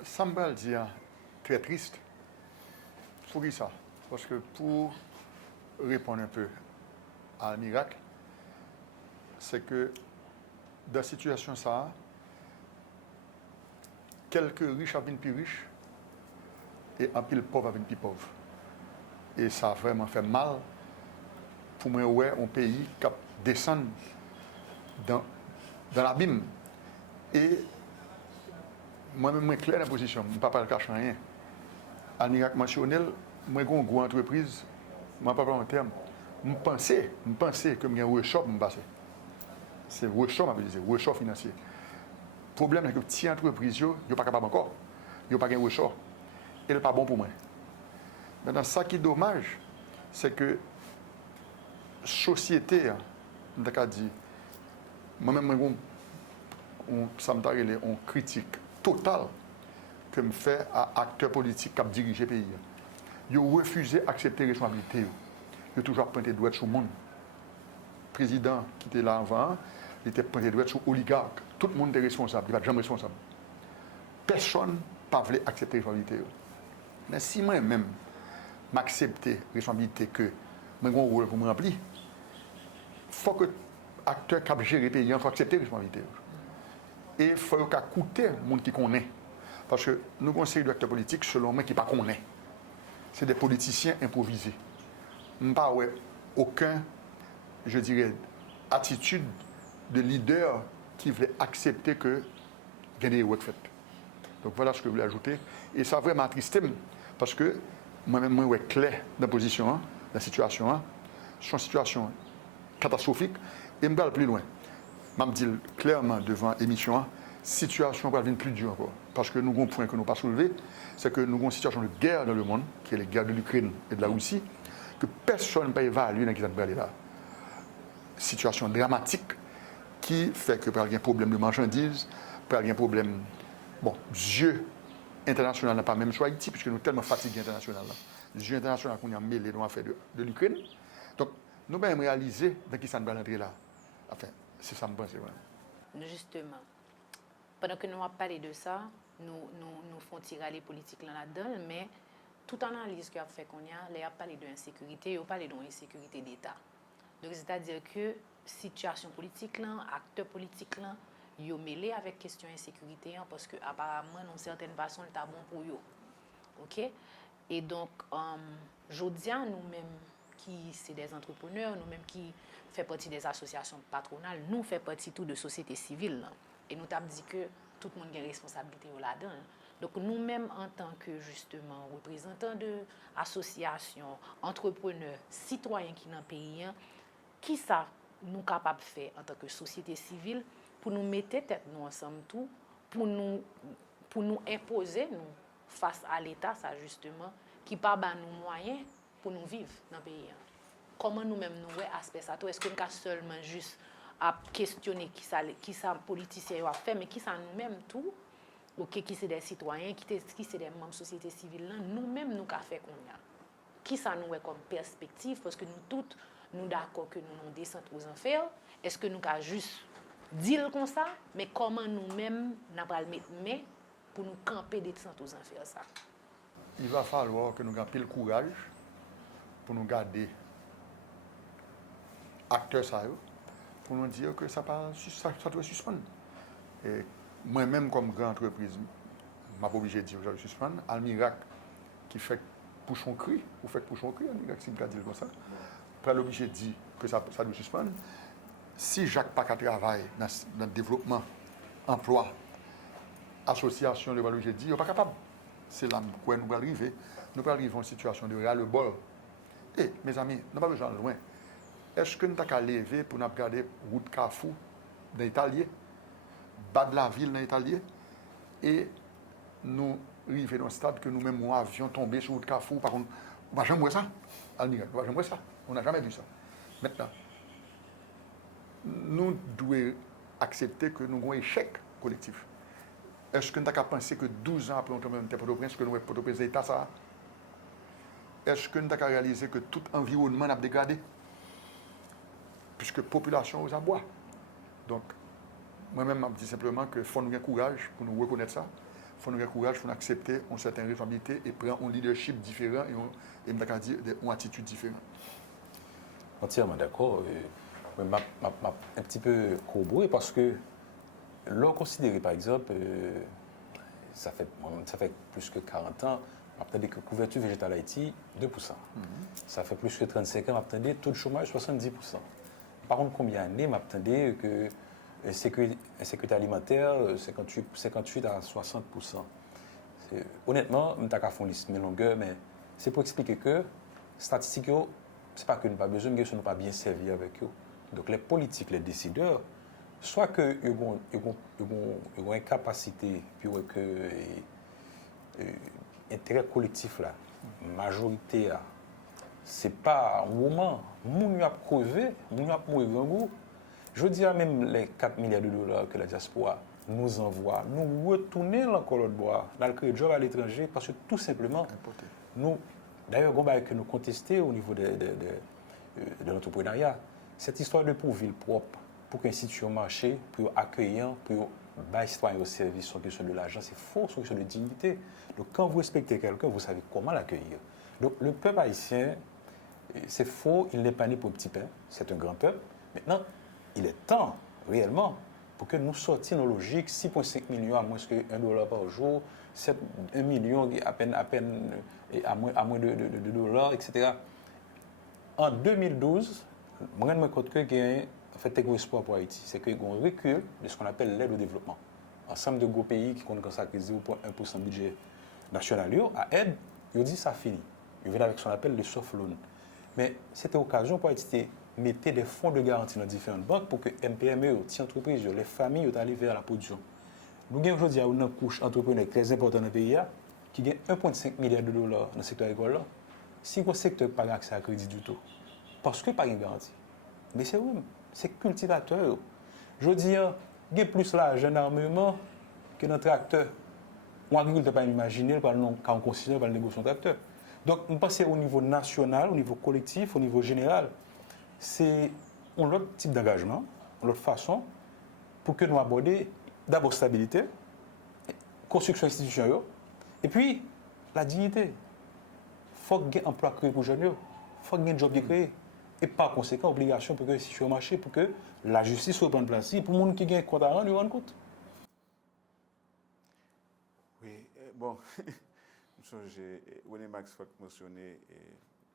Ça me dit très triste. Pour ça, parce que pour répondre un peu à un miracle, c'est que dans la situation ça, quelques riches viennent plus riches et un pile pauvre viennent plus pauvres. Et ça a vraiment fait mal pour moi, ouais, un pays qui descend dans l'abîme. Et moi-même, je suis clair dans la position, je ne peux pas cacher rien. À miracle mentionnel, moi, j'ai une grosse entreprise, je ne peux pas en terme. Je pensais que j'ai un workshop, c'est un workshop, workshop financier. Le problème, c'est que les petites entreprises, ils ne sont pas capables encore. Ils n'ont pas de workshop. et le pas bon pour moi. Maintenant, ça qui est dommage, c'est que société, on dit, moi-même, ça me paraît une critique totale que me fait à acteurs politiques qui dirigent le pays. Ils ont refusé d'accepter les responsabilités. Ils ont toujours pointé le doigt sur le monde. Le président qui était là avant, il était pointé le doigt sur l'oligarque. Tout le monde est responsable, il n'est pas jamais responsable. Personne ne voulait accepter les responsabilités. Mais si moi-même, m'accepter les responsabilités que j'ai un rôle pour me remplir, il faut que l'acteur qui gère le pays, il faut accepter les responsabilités. Et il faut qu'il coûte le monde qui connaît. Parce que nous conseillons d'acteurs politiques selon moi qui ne connaissent pas. C'est des politiciens improvisés. Je n'ai pas aucun, je dirais, attitude de leader qui voulait accepter que gagner des fait. Donc voilà ce que je voulais ajouter. Et ça a vraiment attristé parce que moi-même, moi, clair dans la position, dans la situation. C'est une situation catastrophique. Et je vais aller plus loin. Je me dis clairement devant l'émission, la situation va devenir plus dure encore. Parce que nous avons un point que nous n'avons pas soulevé, c'est que nous avons une situation de guerre dans le monde, qui est la guerre de l'Ukraine et de la Russie, que personne ne peut évaluer dans qui va aller là. Situation dramatique qui fait que par un problème de marchandises, par un problème. Bon, Dieu international n'a pas même sur Haïti, puisque nous sommes tellement fatigués international. Les yeux internationaux qu'on a mêlés dans l'affaire de l'Ukraine. Donc, nous devons réaliser dans qui ça ne va entrer là. Enfin, c'est ça, je pense. Justement, pendant que nous avons parlé de ça, nous faisons tirer les politiques là-dedans, mais toute analyse qu'on a fait, les a parlé de l'insécurité, on a parlé de l'insécurité d'État. Donc, c'est-à-dire que situation politique, là, acteurs politiques, là, ils ont mêlé avec question insécurité parce que apparemment, d'une certaine façon, c'est bon pour eux. OK? Et donc, je dis à nous-mêmes qui sommes des entrepreneurs, nous-mêmes qui faisons partie des associations patronales, nous faisons partie tout de société civile. Là. Et nous avons dit que tout le monde a une responsabilité là-dedans. Donc, nous-mêmes, en tant que, justement, représentants d'associations, entrepreneurs, citoyens qui sont dans le pays, qui ça nous capables de faire en tant que société civile pour nous mettre tête nous ensemble tout, pour nous imposer nous face à l'État, ça justement, qui pas nous moyens pour nous vivre dans le pays. Comment nous-mêmes nous voyons aspect ça? Est-ce qu'on peut seulement juste à questionner qui ça politicien a fait, mais qui ça nous-mêmes tout, okay, qui c'est des citoyens, qui c'est des membres de la société civile, nous-mêmes nous avons fait qu'on y a. Qui ça nous voit comme perspective, parce que nous toutes, nous d'accord que nous nous descendons aux enfers, est-ce que nous avons juste dire comme ça, mais comment nous-mêmes nous allons mettre main pour nous camper des descentes aux enfers ça? Il va falloir que nous ayons le courage pour nous garder acteurs sérieux, pour nous dire que ça doit suspendre. Et moi-même, comme grande entreprise, je ne suis pas obligé de dire que ça doit suspendre. Almirac, qui fait pouchon cri, ou fait pouchon cri, Almirac, si je dire comme ça, pas obligé de dire que ça doit suspendre. Si Jacques Paca travaille dans le développement, emploi, association, le obligé de dire, il n'est pas capable. C'est là où nous allons arriver. Nous allons arriver à une situation de ras-le-bol. Et, mes amis, nous n'avons pas besoin de loin. Est-ce que nous avons qu'à lever pour nous regarder route Carrefour dans l'Italie, bas de la ville dans l'Italie, et nous arriver dans un stade que nous-mêmes, nous avions tombé sur route Carrefour, par contre, on ne va jamais voir ça. On ne va jamais voir ça. On n'a jamais vu ça. Maintenant, nous devons accepter que nous avons un échec collectif. Est-ce que nous avons pensé que 12 ans après nous sommes Port-au-Prince, que nous avons Port-au-Prince d'État, ça? Est-ce que nous avons réalisé que tout environnement a dégradé? Puisque la population aux abois. Donc, moi-même, je dis simplement qu'il faut nous avoir courage pour nous reconnaître ça. Il faut nous avoir courage pour nous accepter une certaine responsabilité et prendre un leadership différent et une attitude différente. Entièrement d'accord. Un petit peu corroboré parce que l'on considère, par exemple, ça fait plus que 40 ans, on attendait que couverture végétale Haïti, 2%. Ça fait plus que 35 ans, on attendait taux de chômage 70%. Par contre, combien d'années on attendait que sécurité alimentaire 58 à 60%. Honnêtement, je ne sais pas faire une liste longueur, mais c'est pour expliquer que statistiques, ce n'est pas que nous n'avons pas besoin, mais que nous n'avons pas bien servi avec eux. Donc les politiques, les décideurs, soit qu'ils ont une capacité, puis intérêt collectif là, majorité là, c'est pas un moment, moun a crevé, moun a mouru en gros. Je dis à même les 4 milliards de dollars que la diaspora nous envoie, nous retournons encore l'autre bois, dans le crédit job à l'étranger, parce que tout simplement, nous, d'ailleurs, que nous contestons au niveau de l'entrepreneuriat, cette histoire de pour ville propre, pour qu'une institution marche, pour accueillir, pour bailler citoyen au service, sur question de l'argent, c'est faux, sur question de dignité. Donc quand vous respectez quelqu'un, vous savez comment l'accueillir. Donc le peuple haïtien, c'est faux, il n'est pas né pour petit pain, c'est un grand peuple. Maintenant, il est temps, réellement, pour que nous sortions nos logiques, 6,5 millions à moins que $1 par jour, 1 million à peine à moins de dollars, etc. En 2012, je me rends compte que en fait, un gros espoir pour Haïti, c'est qu'il y a un recul de ce qu'on appelle l'aide au développement. Ensemble de gros pays qui ont consacré 0,1% du budget national à aide, ils ont dit ça fini. Ils viennent avec ce qu'on appelle le soft loan. Mais c'était l'occasion pour Haïti de mettre des fonds de garantie dans différentes banques pour que MPME, les entreprises, les familles aillent vers la production. Nous avons aujourd'hui une couche entrepreneur très importante dans le pays qui gagne 1,5 milliard de dollars dans le secteur agricole. Si le secteur n'a pas accès à crédit du tout, parce que pas de garantie. Mais c'est vrai, c'est cultivateur. Je dis, il y a plus l'argent d'armement que dans le tracteur. Ou agriculteur pas imaginer quand on considère le négocier tracteur. Donc, on passe au niveau national, au niveau collectif, au niveau général. C'est un autre type d'engagement, une autre façon pour que nous abordions d'abord stabilité, construction institutionnelle, et puis la dignité. Il faut qu'il y ait un emploi créé pour les jeunes, il faut qu'il y ait un job créé. Et par conséquent, obligation pour que si je marché, pour que la justice soit en place, pour les gens qui gagnent compte à rendre, ils rendent compte. Oui, bon, René Max Fock mentionné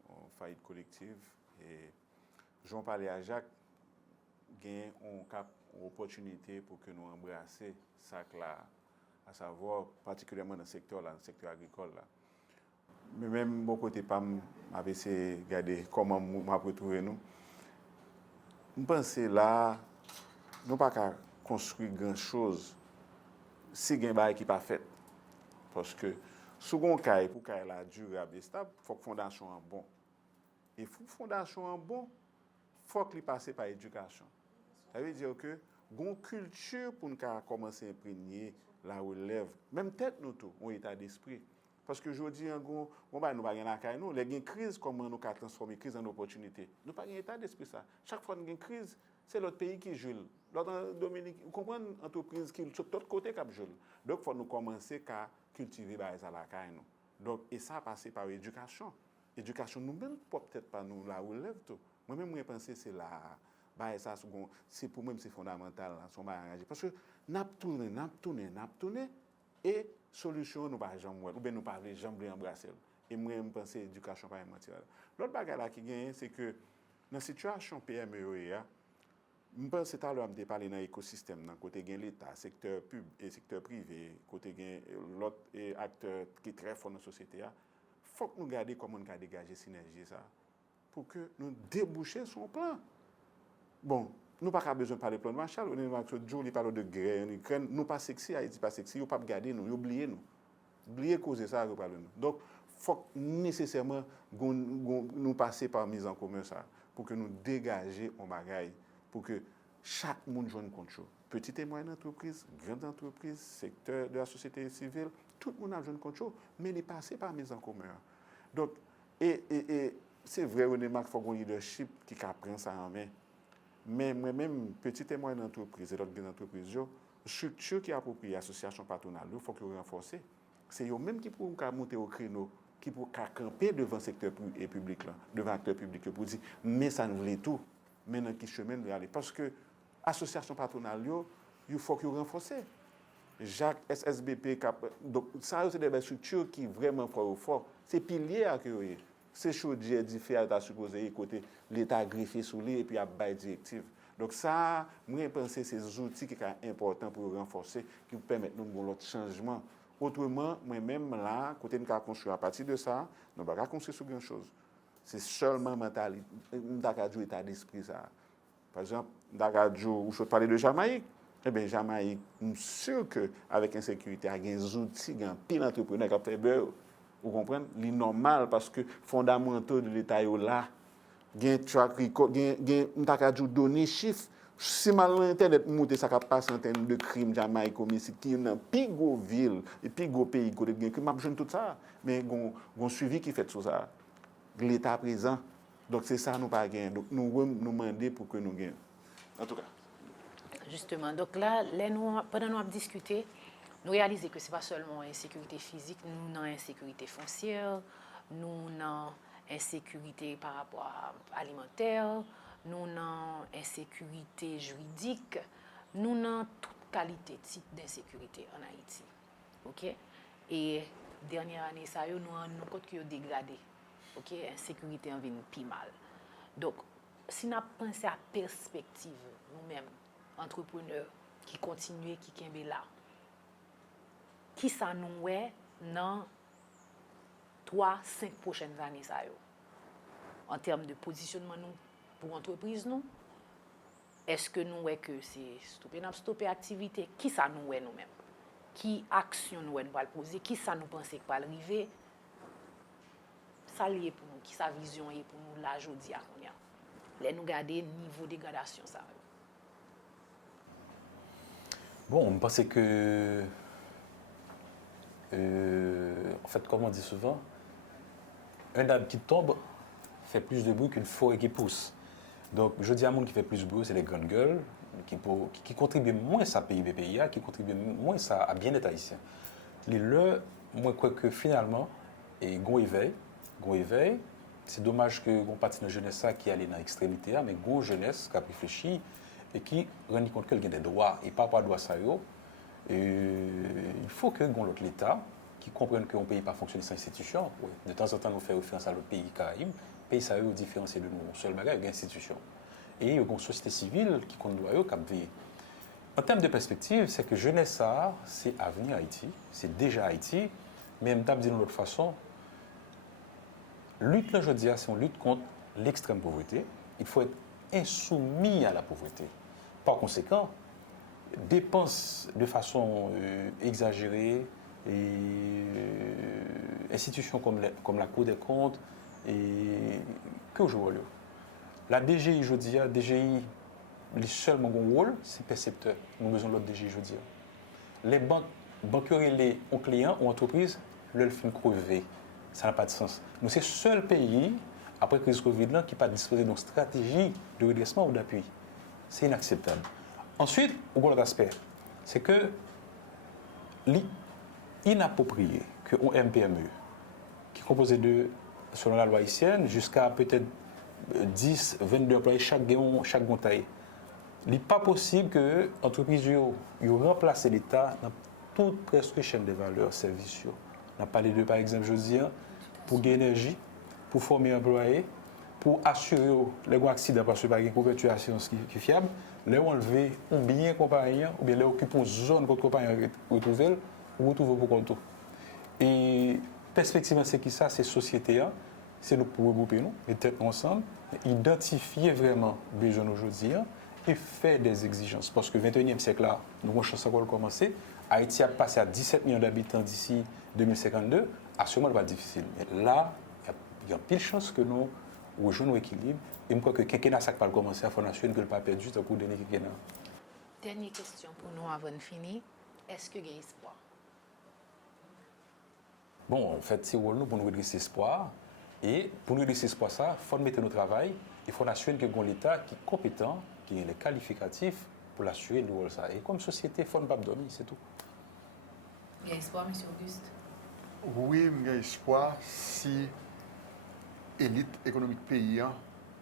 en faillite collective. Et j'en parlais à Jacques, il y a une opportunité pour que nous embrassions ça là, à savoir particulièrement dans le secteur agricole là. Mais même mon côté pas m'avait essayé de regarder comment m'a retrouvé nous. Je pense là, nous pas qu'à construire grand chose si il y a un bail qui pas fait. Parce que second caille pour qu'elle la durable et stable, il faut que la fondation soit bon. Et pour que la fondation soit bon, il faut qu'il passe par l'éducation. Ça veut dire que une culture pour nous commencer à imprégner la relève, même tête nous tout, un état d'esprit. Parce que je dis, nous n'avons pas la caille, nous, les crises, comment nous transformer la crise en opportunité. Nous n'avons pas un état d'esprit ça. Chaque fois qu'il y a une crise, c'est l'autre pays qui joue. L'autre Dominique, vous comprenez l'entreprise qui est de l'autre côté qui joue. Donc, il faut nous commencer à cultiver ça la caille. Donc, et ça passe par l'éducation. L'éducation, nous-mêmes, peut-être pas nous la relève tout. Moi-même, je pense que c'est là. C'est pour moi, c'est fondamental. Parce que nous tourné, et solution, nous pas jamais ou bien nous pas jamais embrasser. Et moi, je pense que l'éducation pas matière. L'autre bagarre qui gagne, c'est que dans la situation PME, je pense que tout à l'heure, je parlé dans l'écosystème, dans côté gain l'État, secteur public et secteur privé, côté gain l'autre acteur qui est très fort dans la société. Il faut que nous regardions comment nous dégager synergie ça pour que nous débouchions son plan. Bon, nous n'avons pas besoin de parler de plan de Marshall. On parle de guerre en Ukraine. Nous pas sexy, Haïti pas sexy. Nous pas garder nous, oublier nous. Oublier causer ça, nous. Donc, il faut nécessairement nous passer par mise en commun ça pour que nous dégagions un bagage, pour que chaque monde joue compte. Petite et moyenne entreprise, grande entreprise, secteur de la société civile, tout le monde a joué compte, mais il est passé par mise en commun. Donc, et c'est vrai, René Mac, il faut un leadership qui prend ça en main. Mais moi-même, petite et moyenne entreprise et d'autres entreprises, structure qui approprient l'association patronale, il faut qu'ils renforcent. C'est eux-mêmes qui pourront monter au créneau, qui pourront camper devant le secteur public, là, devant l'acteur public, pour dire, mais ça nous voulait tout. Mais dans quel chemin de aller? Parce que l'association patronale, il faut qu'ils renforcent. Jacques, SSBP, donc ça, c'est des structures qui sont vraiment fort. C'est pilier à créer. C'est chose qui est difficile à supposer côté l'État greffé sous lui et puis à bail directive. Donc ça, moi je pense que c'est des outils qui sont importants pour renforcer, qui permettent de nous l'autre changement. Autrement, moi-même là, côté nous construire à partir de ça, nous ne pouvons pas construire sur grand chose. C'est seulement mentalité, nous état d'esprit ça. Par exemple, où je parlais de Jamaïque. Eh bien, Jamaïque, je suis sûr qu'avec l'insécurité, il y a des outils, il y a un pile d'entrepreneurs qui ont fait beurre. Vous comprenez? C'est normal parce que les fondamentaux de l'État sont là. Il y a un track record, il y a un données, chiffres. Si mal Internet monte, ça passe en termes de crimes Jamaïque commis qui est dans plus gros ville et plus gros pays qui ont crime, je tout ça. Mais il y a un suivi qui fait sur ça. L'État présent. Donc c'est ça nous pas gagner. Donc nous demander pour que nous gagnions. En tout cas. Justement, donc là, pendant nous avons discuté, nous réalisons que ce n'est pas seulement insécurité physique, nous avons insécurité foncière, nous avons insécurité par rapport à alimentaire, nous avons insécurité juridique, nous avons toute qualité de type d'insécurité en Haïti. OK? Et dernière année, ça, nous avons compte qui est dégradé. OK? Insécurité en vient plus mal. Donc, si nous pensons à la perspective, nous-mêmes, entrepreneurs, qui continuent, qui sont là, qui ça nous est dans 3-5 prochaines années, ça, en termes de positionnement nous, pour l'entreprise, nous, est-ce que nous est que c'est stopper l'activité? Qui ça nous est nous-mêmes? Qui action nous est nous va poser? Qui ça nous pense pas arriver? Ça lié pour nous, qui sa vision est pour nous là aujourd'hui à Kounia. Les nous garder niveau de dégradation ça. Bon, on pensait que, en fait, comme on dit souvent, un arbre qui tombe fait plus de bruit qu'une forêt qui pousse. Donc, je dis à monde qui fait plus de bruit, c'est les grandes gueules, qui contribuent moins à PIB PIA, qui contribuent moins à bien-être haïtien. Moi, je crois que finalement, et gon éveil, c'est dommage que on partie de jeunesse qui allait dans l'extrémité, mais gon jeunesse qui a réfléchi et qui rend compte qu'elle a des droits et pas rapport à droits ça. Il faut que l'autre l'État qui comprenne qu'on ne peut pas fonctionner sans institution. Oui. De temps en temps, nous faisons référence à l'autre pays Caraïbes. Pays ça différencié de nous, seul bagage, une institution. Et il y a une société civile qui compte doit cap veiller. En termes de perspective, c'est que jeunesse c'est avenir Haïti, c'est déjà Haïti, mais même dit d'une autre façon, lutte là je dis c'est une lutte contre l'extrême pauvreté. Il faut être insoumis à la pauvreté. Par conséquent, dépenses de façon exagérée et institutions comme la Cour des comptes et que je vois là. La DGI, je dis, DGI, le seul mon rôle, c'est percepteur. Nous avons besoin de l'autre DGI, je dis. Les banquiers, les clients ou entreprises, leur font crever. Ça n'a pas de sens. Nous, c'est le seul pays, après la crise Covid, qui n'a pas disposé d'une stratégie de redressement ou d'appui. C'est inacceptable. Ensuite, au gros aspect, c'est que l'inapproprié qu'un MPME, qui est composé de, selon la loi haïtienne, jusqu'à peut-être 10, 22 employés chaque taille. Il n'est pas possible que l'entreprise remplace l'État dans toute presque chaîne de valeur, services. On a parlé de, par exemple, je dis, pour gagner l'énergie, pour former un employé, pour assurer les gros accidents, parce que par exemple, couverture d'assurance qui est fiable, les enlever un bien compagnon, ou bien les occuper une zone contre compagnon retrouver pour compte. Et perspective, c'est qui ça, c'est société, c'est nous pour regrouper nous, mettre ensemble, identifier vraiment les besoins aujourd'hui et faire des exigences. Parce que le 21e siècle, là, nous avons chance encore de commencer. Haïti a passé à 17 millions d'habitants d'ici 2052. Assurément, ça va être difficile. Mais là, il y a pile de chances que nous rejoignons l'équilibre. Et je crois que quelqu'un ça va commencer à faire nation que le pas perdu tant pour donner quelqu'un. Dernière question pour nous avant de finir. Est-ce qu'il y a espoir? Bon, en fait, c'est pour nous redresser espoir. Et pour nous redresser espoir, il faut mettre notre travail. Il faut assurer que l'État qui est compétent, qui est les qualificatifs pour l'assurer de ça. Et comme société, il faut ne pas dormir, c'est tout. Il y a espoir, M. Auguste? Oui, il y a espoir si l'élite économique paysan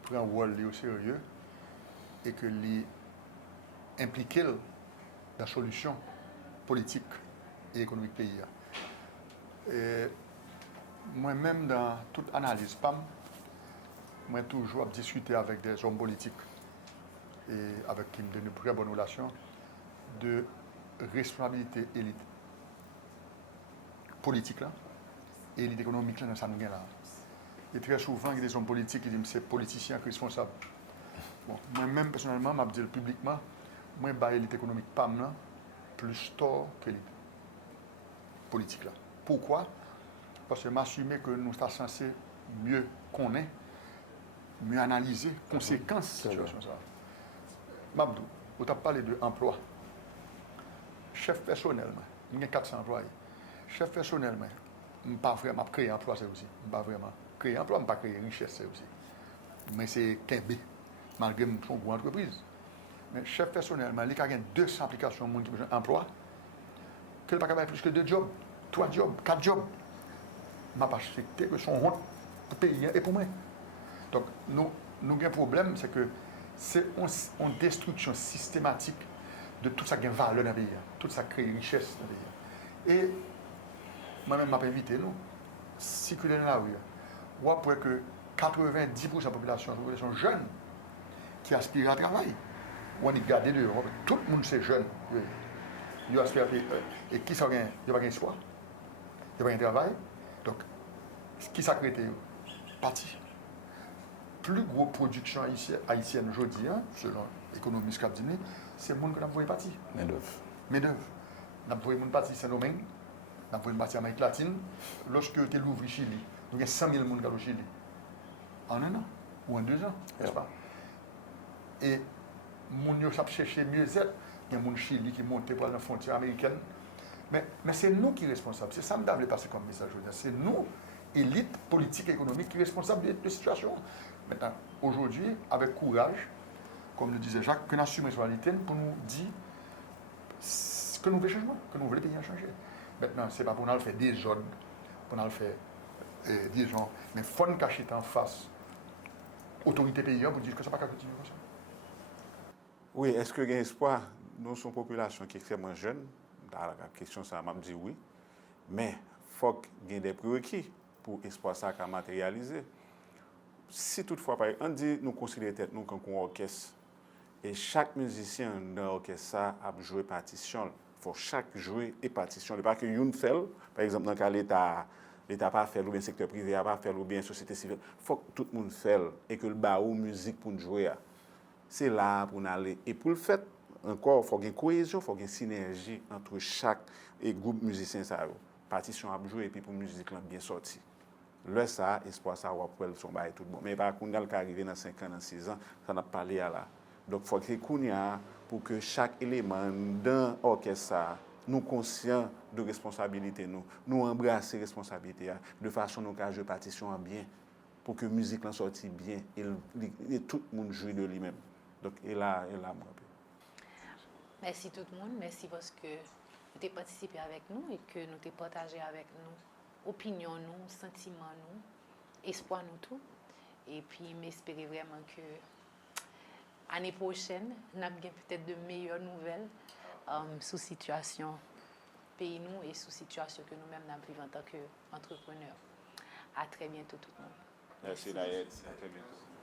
prend un rôle au sérieux et que l'implique dans la solution politique et économique paysan. Moi-même, dans toute analyse PAM, moi toujours discuter avec des hommes politiques et avec qui me donne une très bonne relation de responsabilité élite politique là, et élite économique là, dans ça nous gagne là. Et très souvent, il y a des hommes politiques qui disent que c'est politicien qui est responsable. Bon, moi-même, personnellement, je dis publiquement, moi, je l'élite économique PAM là, plus tort que l'élite politique là. Pourquoi? Parce que m'assumer que nous sommes censés mieux connaître, mieux analyser, conséquences de la situation. Mabdou, vous avez parlé d'emploi. Chef personnel, il y a 400 employés. Chef personnel, je ne pas vraiment créer emploi, c'est aussi. Je ne pas vraiment créer emploi, je ne pas créer richesse, c'est aussi. Mais c'est Kembe, malgré son gros entreprise. Mais chef personnel, il y a 200 applications qui ont besoin d'emploi, que pas capable plus que 2 jobs, 3 jobs, 4 jobs. Je ne pas accepté que son honte pour payer et pour moi. Donc, nous avons un problème, c'est que c'est une destruction systématique de tout ça qui a valeur dans le pays, tout ça qui crée richesse dans le pays. Et moi-même, je invité nous, circuler dans la rue, on voit que 90% de la population est une population jeune qui aspire à travailler. On est gardé dehors, tout le monde c'est jeune. Ils aspirent et qui ça gagne? Il n'y a pas d'espoir, il n'y a pas de travail. Donc, qui ça crée? Parti. Plus grosse production haïtienne aujourd'hui, selon l'économiste Capdini, c'est le monde que nous avons parti. Main-d'œuvre. Nous avons voyé parti Saint-Domingue, nous avons voyé parti Amérique latine. Lorsque tu ouvres Chili, nous avons 100 000 personnes au Chili. En 1 an ou en 2 ans, n'est-ce pas? Et nous avons cherché mieux-être. Il y a des gens Chili qui montent pour la frontière américaine. Mais c'est nous qui sommes responsables. C'est ça que je veux passer comme message. C'est nous, élite politique et économique, qui sommes responsables de la situation. Maintenant, aujourd'hui, avec courage, comme le disait Jacques, que nous assumons la responsabilité pour nous dire que nous voulons changement, que nous voulons les pays changer. Maintenant, ce n'est pas pour nous faire des ordres, pour nous faire des gens, mais il faut nous cacher en face autorité paysanne pour dire que ça ne va pas continuer comme ça. Oui, est-ce qu'il y a espoir? Nous sommes une population qui est extrêmement jeune. Dans la question, ça m'a dit oui. Mais il faut qu'il y ait des prérequis pour l'espoir ça à matérialiser. Si toutefois, on dit nous considérons nous comme un orchestre, et chaque musicien dans l'orchestre a joué partition. Il faut chaque jouer et partition. Il ne faut pas que une fait, par exemple, dans le cas de l'État n'a pas fait, ou bien le secteur privé n'a pas fait, ou bien la société civile. Il faut que tout le monde fasse et que le baou musique pour nous jouer. C'est là pour nous aller. Et pour le fait, encore, il faut qu'il y ait une cohésion, il faut qu'il y ait une synergie entre chaque groupe musicien. Partition à jouer et puis pour la musique bien sortie. Là, ça, espoir, ça, va pouvoir son bail tout bon. Mais par contre, quand arrivé dans 5 ans, dans 6 ans, ça n'a pas parlé à là. Donc, il faut qu'il y ait pour que chaque élément dans l'orchestre, nous conscients de responsabilité, nous embrasser responsabilité, de façon nous jouer partition bien, pour que la musique en sorte bien et tout le monde joue de lui-même. Donc, et là, moi. Merci tout le monde, merci parce que vous avez participé avec nous et que nous avons partagé avec nous opinion, nous, sentiments, nous, espoir, nous tout. Et puis, m'espérer vraiment que l'année prochaine, nous avons peut-être de meilleures nouvelles sous situation pays nous et sous situation que nous-mêmes nous vivons en tant qu'entrepreneurs. À très bientôt tout le monde. Merci Nayet. À très bientôt.